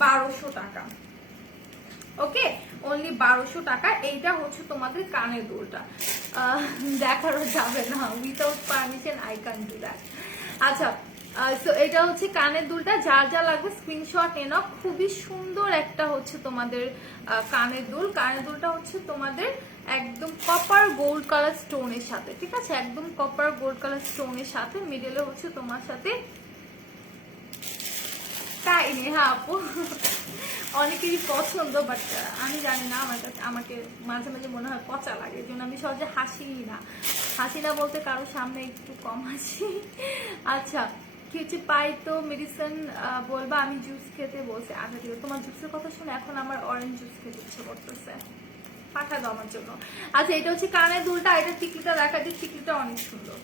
1200 টাকা। ওকে, অনলি 1200 টাকা। এইটা হচ্ছে তোমাদের কানের দুলটা, দেখানো যাবে না, without permission I can do that. আচ্ছা, সো এটা হচ্ছে কানের দুলটা, যার যা লাগবে স্ক্রিনশট নিয়ে নাও। খুবই সুন্দর একটা হচ্ছে তোমাদের কানের দুল। কানের দুলটা হচ্ছে তোমাদের একদম কপার গোল্ড কালার স্টোনের সাথে, ঠিক আছে? একদম কপার গোল্ড কালার স্টোনের সাথে, মিডলে হচ্ছে তোমার সাথে, তাই নেহা আপু অনেকেরই পছন্দ, বাট আমি জানি না, আমার কাছে আমাকে মাঝে মাঝে মনে হয় পচা লাগে, এই জন্য আমি সহজে হাসি না বলতে কারো সামনে একটু কম হাসি। আচ্ছা, কি হচ্ছে, পাই তো মেডিসিন বলবা, আমি জুস খেতে বলছি। আচ্ছা ঠিক আছে, তোমার জুসের কথা শুনে এখন আমার অরেঞ্জ জুস খেতে ইচ্ছে করতেছে, পাঠা দাও আমার জন্য। আচ্ছা, এটা হচ্ছে কানের দুলটা, এটা টিকলিটা দেখা যায়, টিকলিটা অনেক সুন্দর।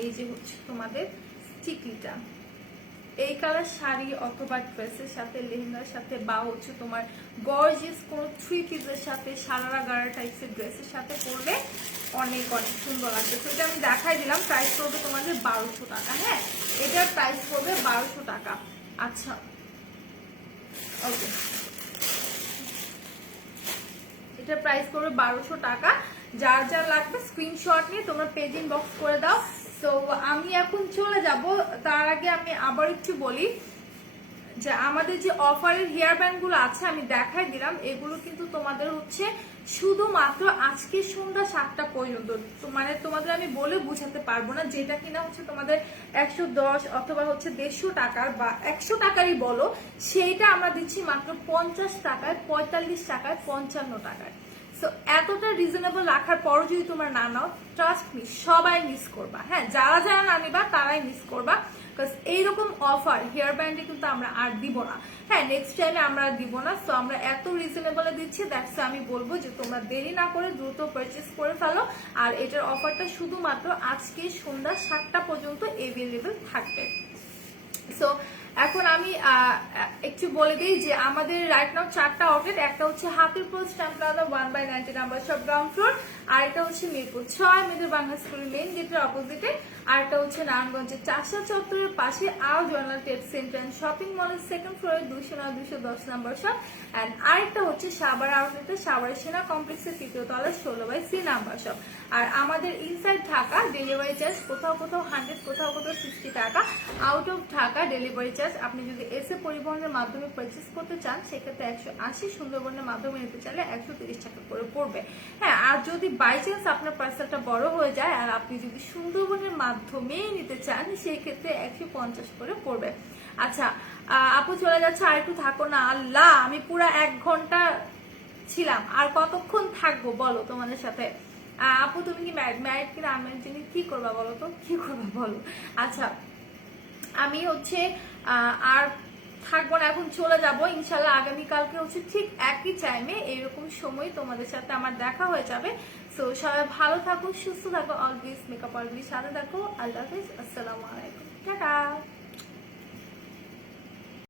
এই যে হচ্ছে তোমাদের টিকলিটা, এই কালার শাড়ি অথবা ড্রেসের সাথে, লেহেঙ্গার সাথে, বা হচ্ছে তোমার গর্জিয়াস কোনো 3 পিসের সাথে, সারারা গাড়া টাইপসের ড্রেসের সাথে পরলে অনেক অনেক সুন্দর লাগবে। তো এটা আমি দেখাই দিলাম, প্রাইস পড়বে তোমাদের 1200 টাকা। হ্যাঁ, এটার প্রাইস পড়বে 1200 টাকা। আচ্ছা, ওকে, এটার প্রাইস পড়বে 1200 টাকা। যার যার লাগবে স্ক্রিনশট নিয়ে তোমরা পেজ ইনবক্স করে দাও। তো আমি এখন চলে যাব, তার আগে আমি আবার একটু বলি যে আমাদের যে অফারের হেয়ার ব্যান্ড গুলো আছে আমি দেখাই দিলাম, এগুলো কিন্তু তোমাদের হচ্ছে শুধুমাত্র আজকে সন্ধ্যা 7টা পর্যন্ত। মানে তোমাদের আমি বলে বুঝাতে পারবো না, যেটা কিনা হচ্ছে তোমাদের 110 অথবা হচ্ছে 150 টাকার বা 100 টাকারই বলো, সেইটা আমরা দিচ্ছি মাত্র 50 টাকায়, 45 টাকায়, 55 টাকায়। সো এতটা রিজনেবল রাখার পরও যদি তোমরা না নাও, ট্রাস্ট মি সবাই মিস করবা। হ্যাঁ, যারা যারা না নিবা তারাই মিস করবা। বিকজ এইরকম অফার হেয়ার ব্যান্ডে কিন্তু আমরা আর দিব না। হ্যাঁ, নেক্সট টাইমে আমরা আর দিব না। সো আমরা এত রিজনেবলে দিচ্ছি, দ্যাটস আমি বলবো যে তোমরা দেরি না করে দ্রুত পারচেস করে ফেলো। আর এটার অফারটা শুধুমাত্র আজকে সন্ধ্যা 7টা পর্যন্ত অ্যাভেলেবল থাকবে। সো এখন আমি একটু বলে দিই যে আমাদের রাইট নাও 4টা আউটলেট। একটা হচ্ছে Hatirpool stamp plaza 1/90 number shop ground floor, আর এটা হচ্ছে মিরপুর 6 মেজর বাংলা স্কুলের মেইন গেটের অপোজিটে, আর এটা হচ্ছে নারায়ণগঞ্জের চাষা চত্বরের পাশে আও Joynal trade centre and shopping মলের সেকেন্ড ফ্লোরে 209-210 নাম্বার শপ। অ্যান্ড আরেকটা হচ্ছে সাভার আউটলেটে সাভার সেনা কমপ্লেক্সের 3য় তলায় 16/C নাম্বার শপ। আর আমাদের ইনসাইড ঢাকা ডেলিভারি চার্জ কোথাও কোথাও 100, কোথাও কোথাও 60 টাকা। Out of Dhaka delivery charge আপনি যদি এসে পরিবহনের মাধ্যমে পারচেস করতে চান সেক্ষেত্রে 180, সুন্দরবনের মাধ্যমে নিতে চাইলে 130 টাকা করে পড়বে। হ্যাঁ, আর যদি বাই চান্স আপনার পার্সেলটা বড় হয়ে যায় আর আপনি যদি সুন্দরবনের মাধ্যমেই নিতে চান সেই ক্ষেত্রে 150 করে পড়বে। আচ্ছা আপু চলে যাচ্ছে, আর একটু থাকো না। আল্লাহ, আমি পুরো 1 ঘন্টা ছিলাম, আর কতক্ষণ থাকবো বলো তোমাদের সাথে? আপু তুমি কি ম্যারিড কিনা আনম্যারিড জন্য কি করবা বলো তো, কি করবা বলো? আচ্ছা আমি হচ্ছে আর থাকবো না, এখন চলে যাব ইনশাল্লাহ। আগামীকালকে হচ্ছে ঠিক একই টাইমে এইরকম সময় তোমাদের সাথে আমার দেখা হয়ে যাবে। সো সবাই ভালো থাকো, সুস্থ থাকো, অলওয়েজ মেকআপ অলওয়েজ সাথে থাকো। আল্লাহ হাফিজ, আসসালামু আলাইকুম, টাটা।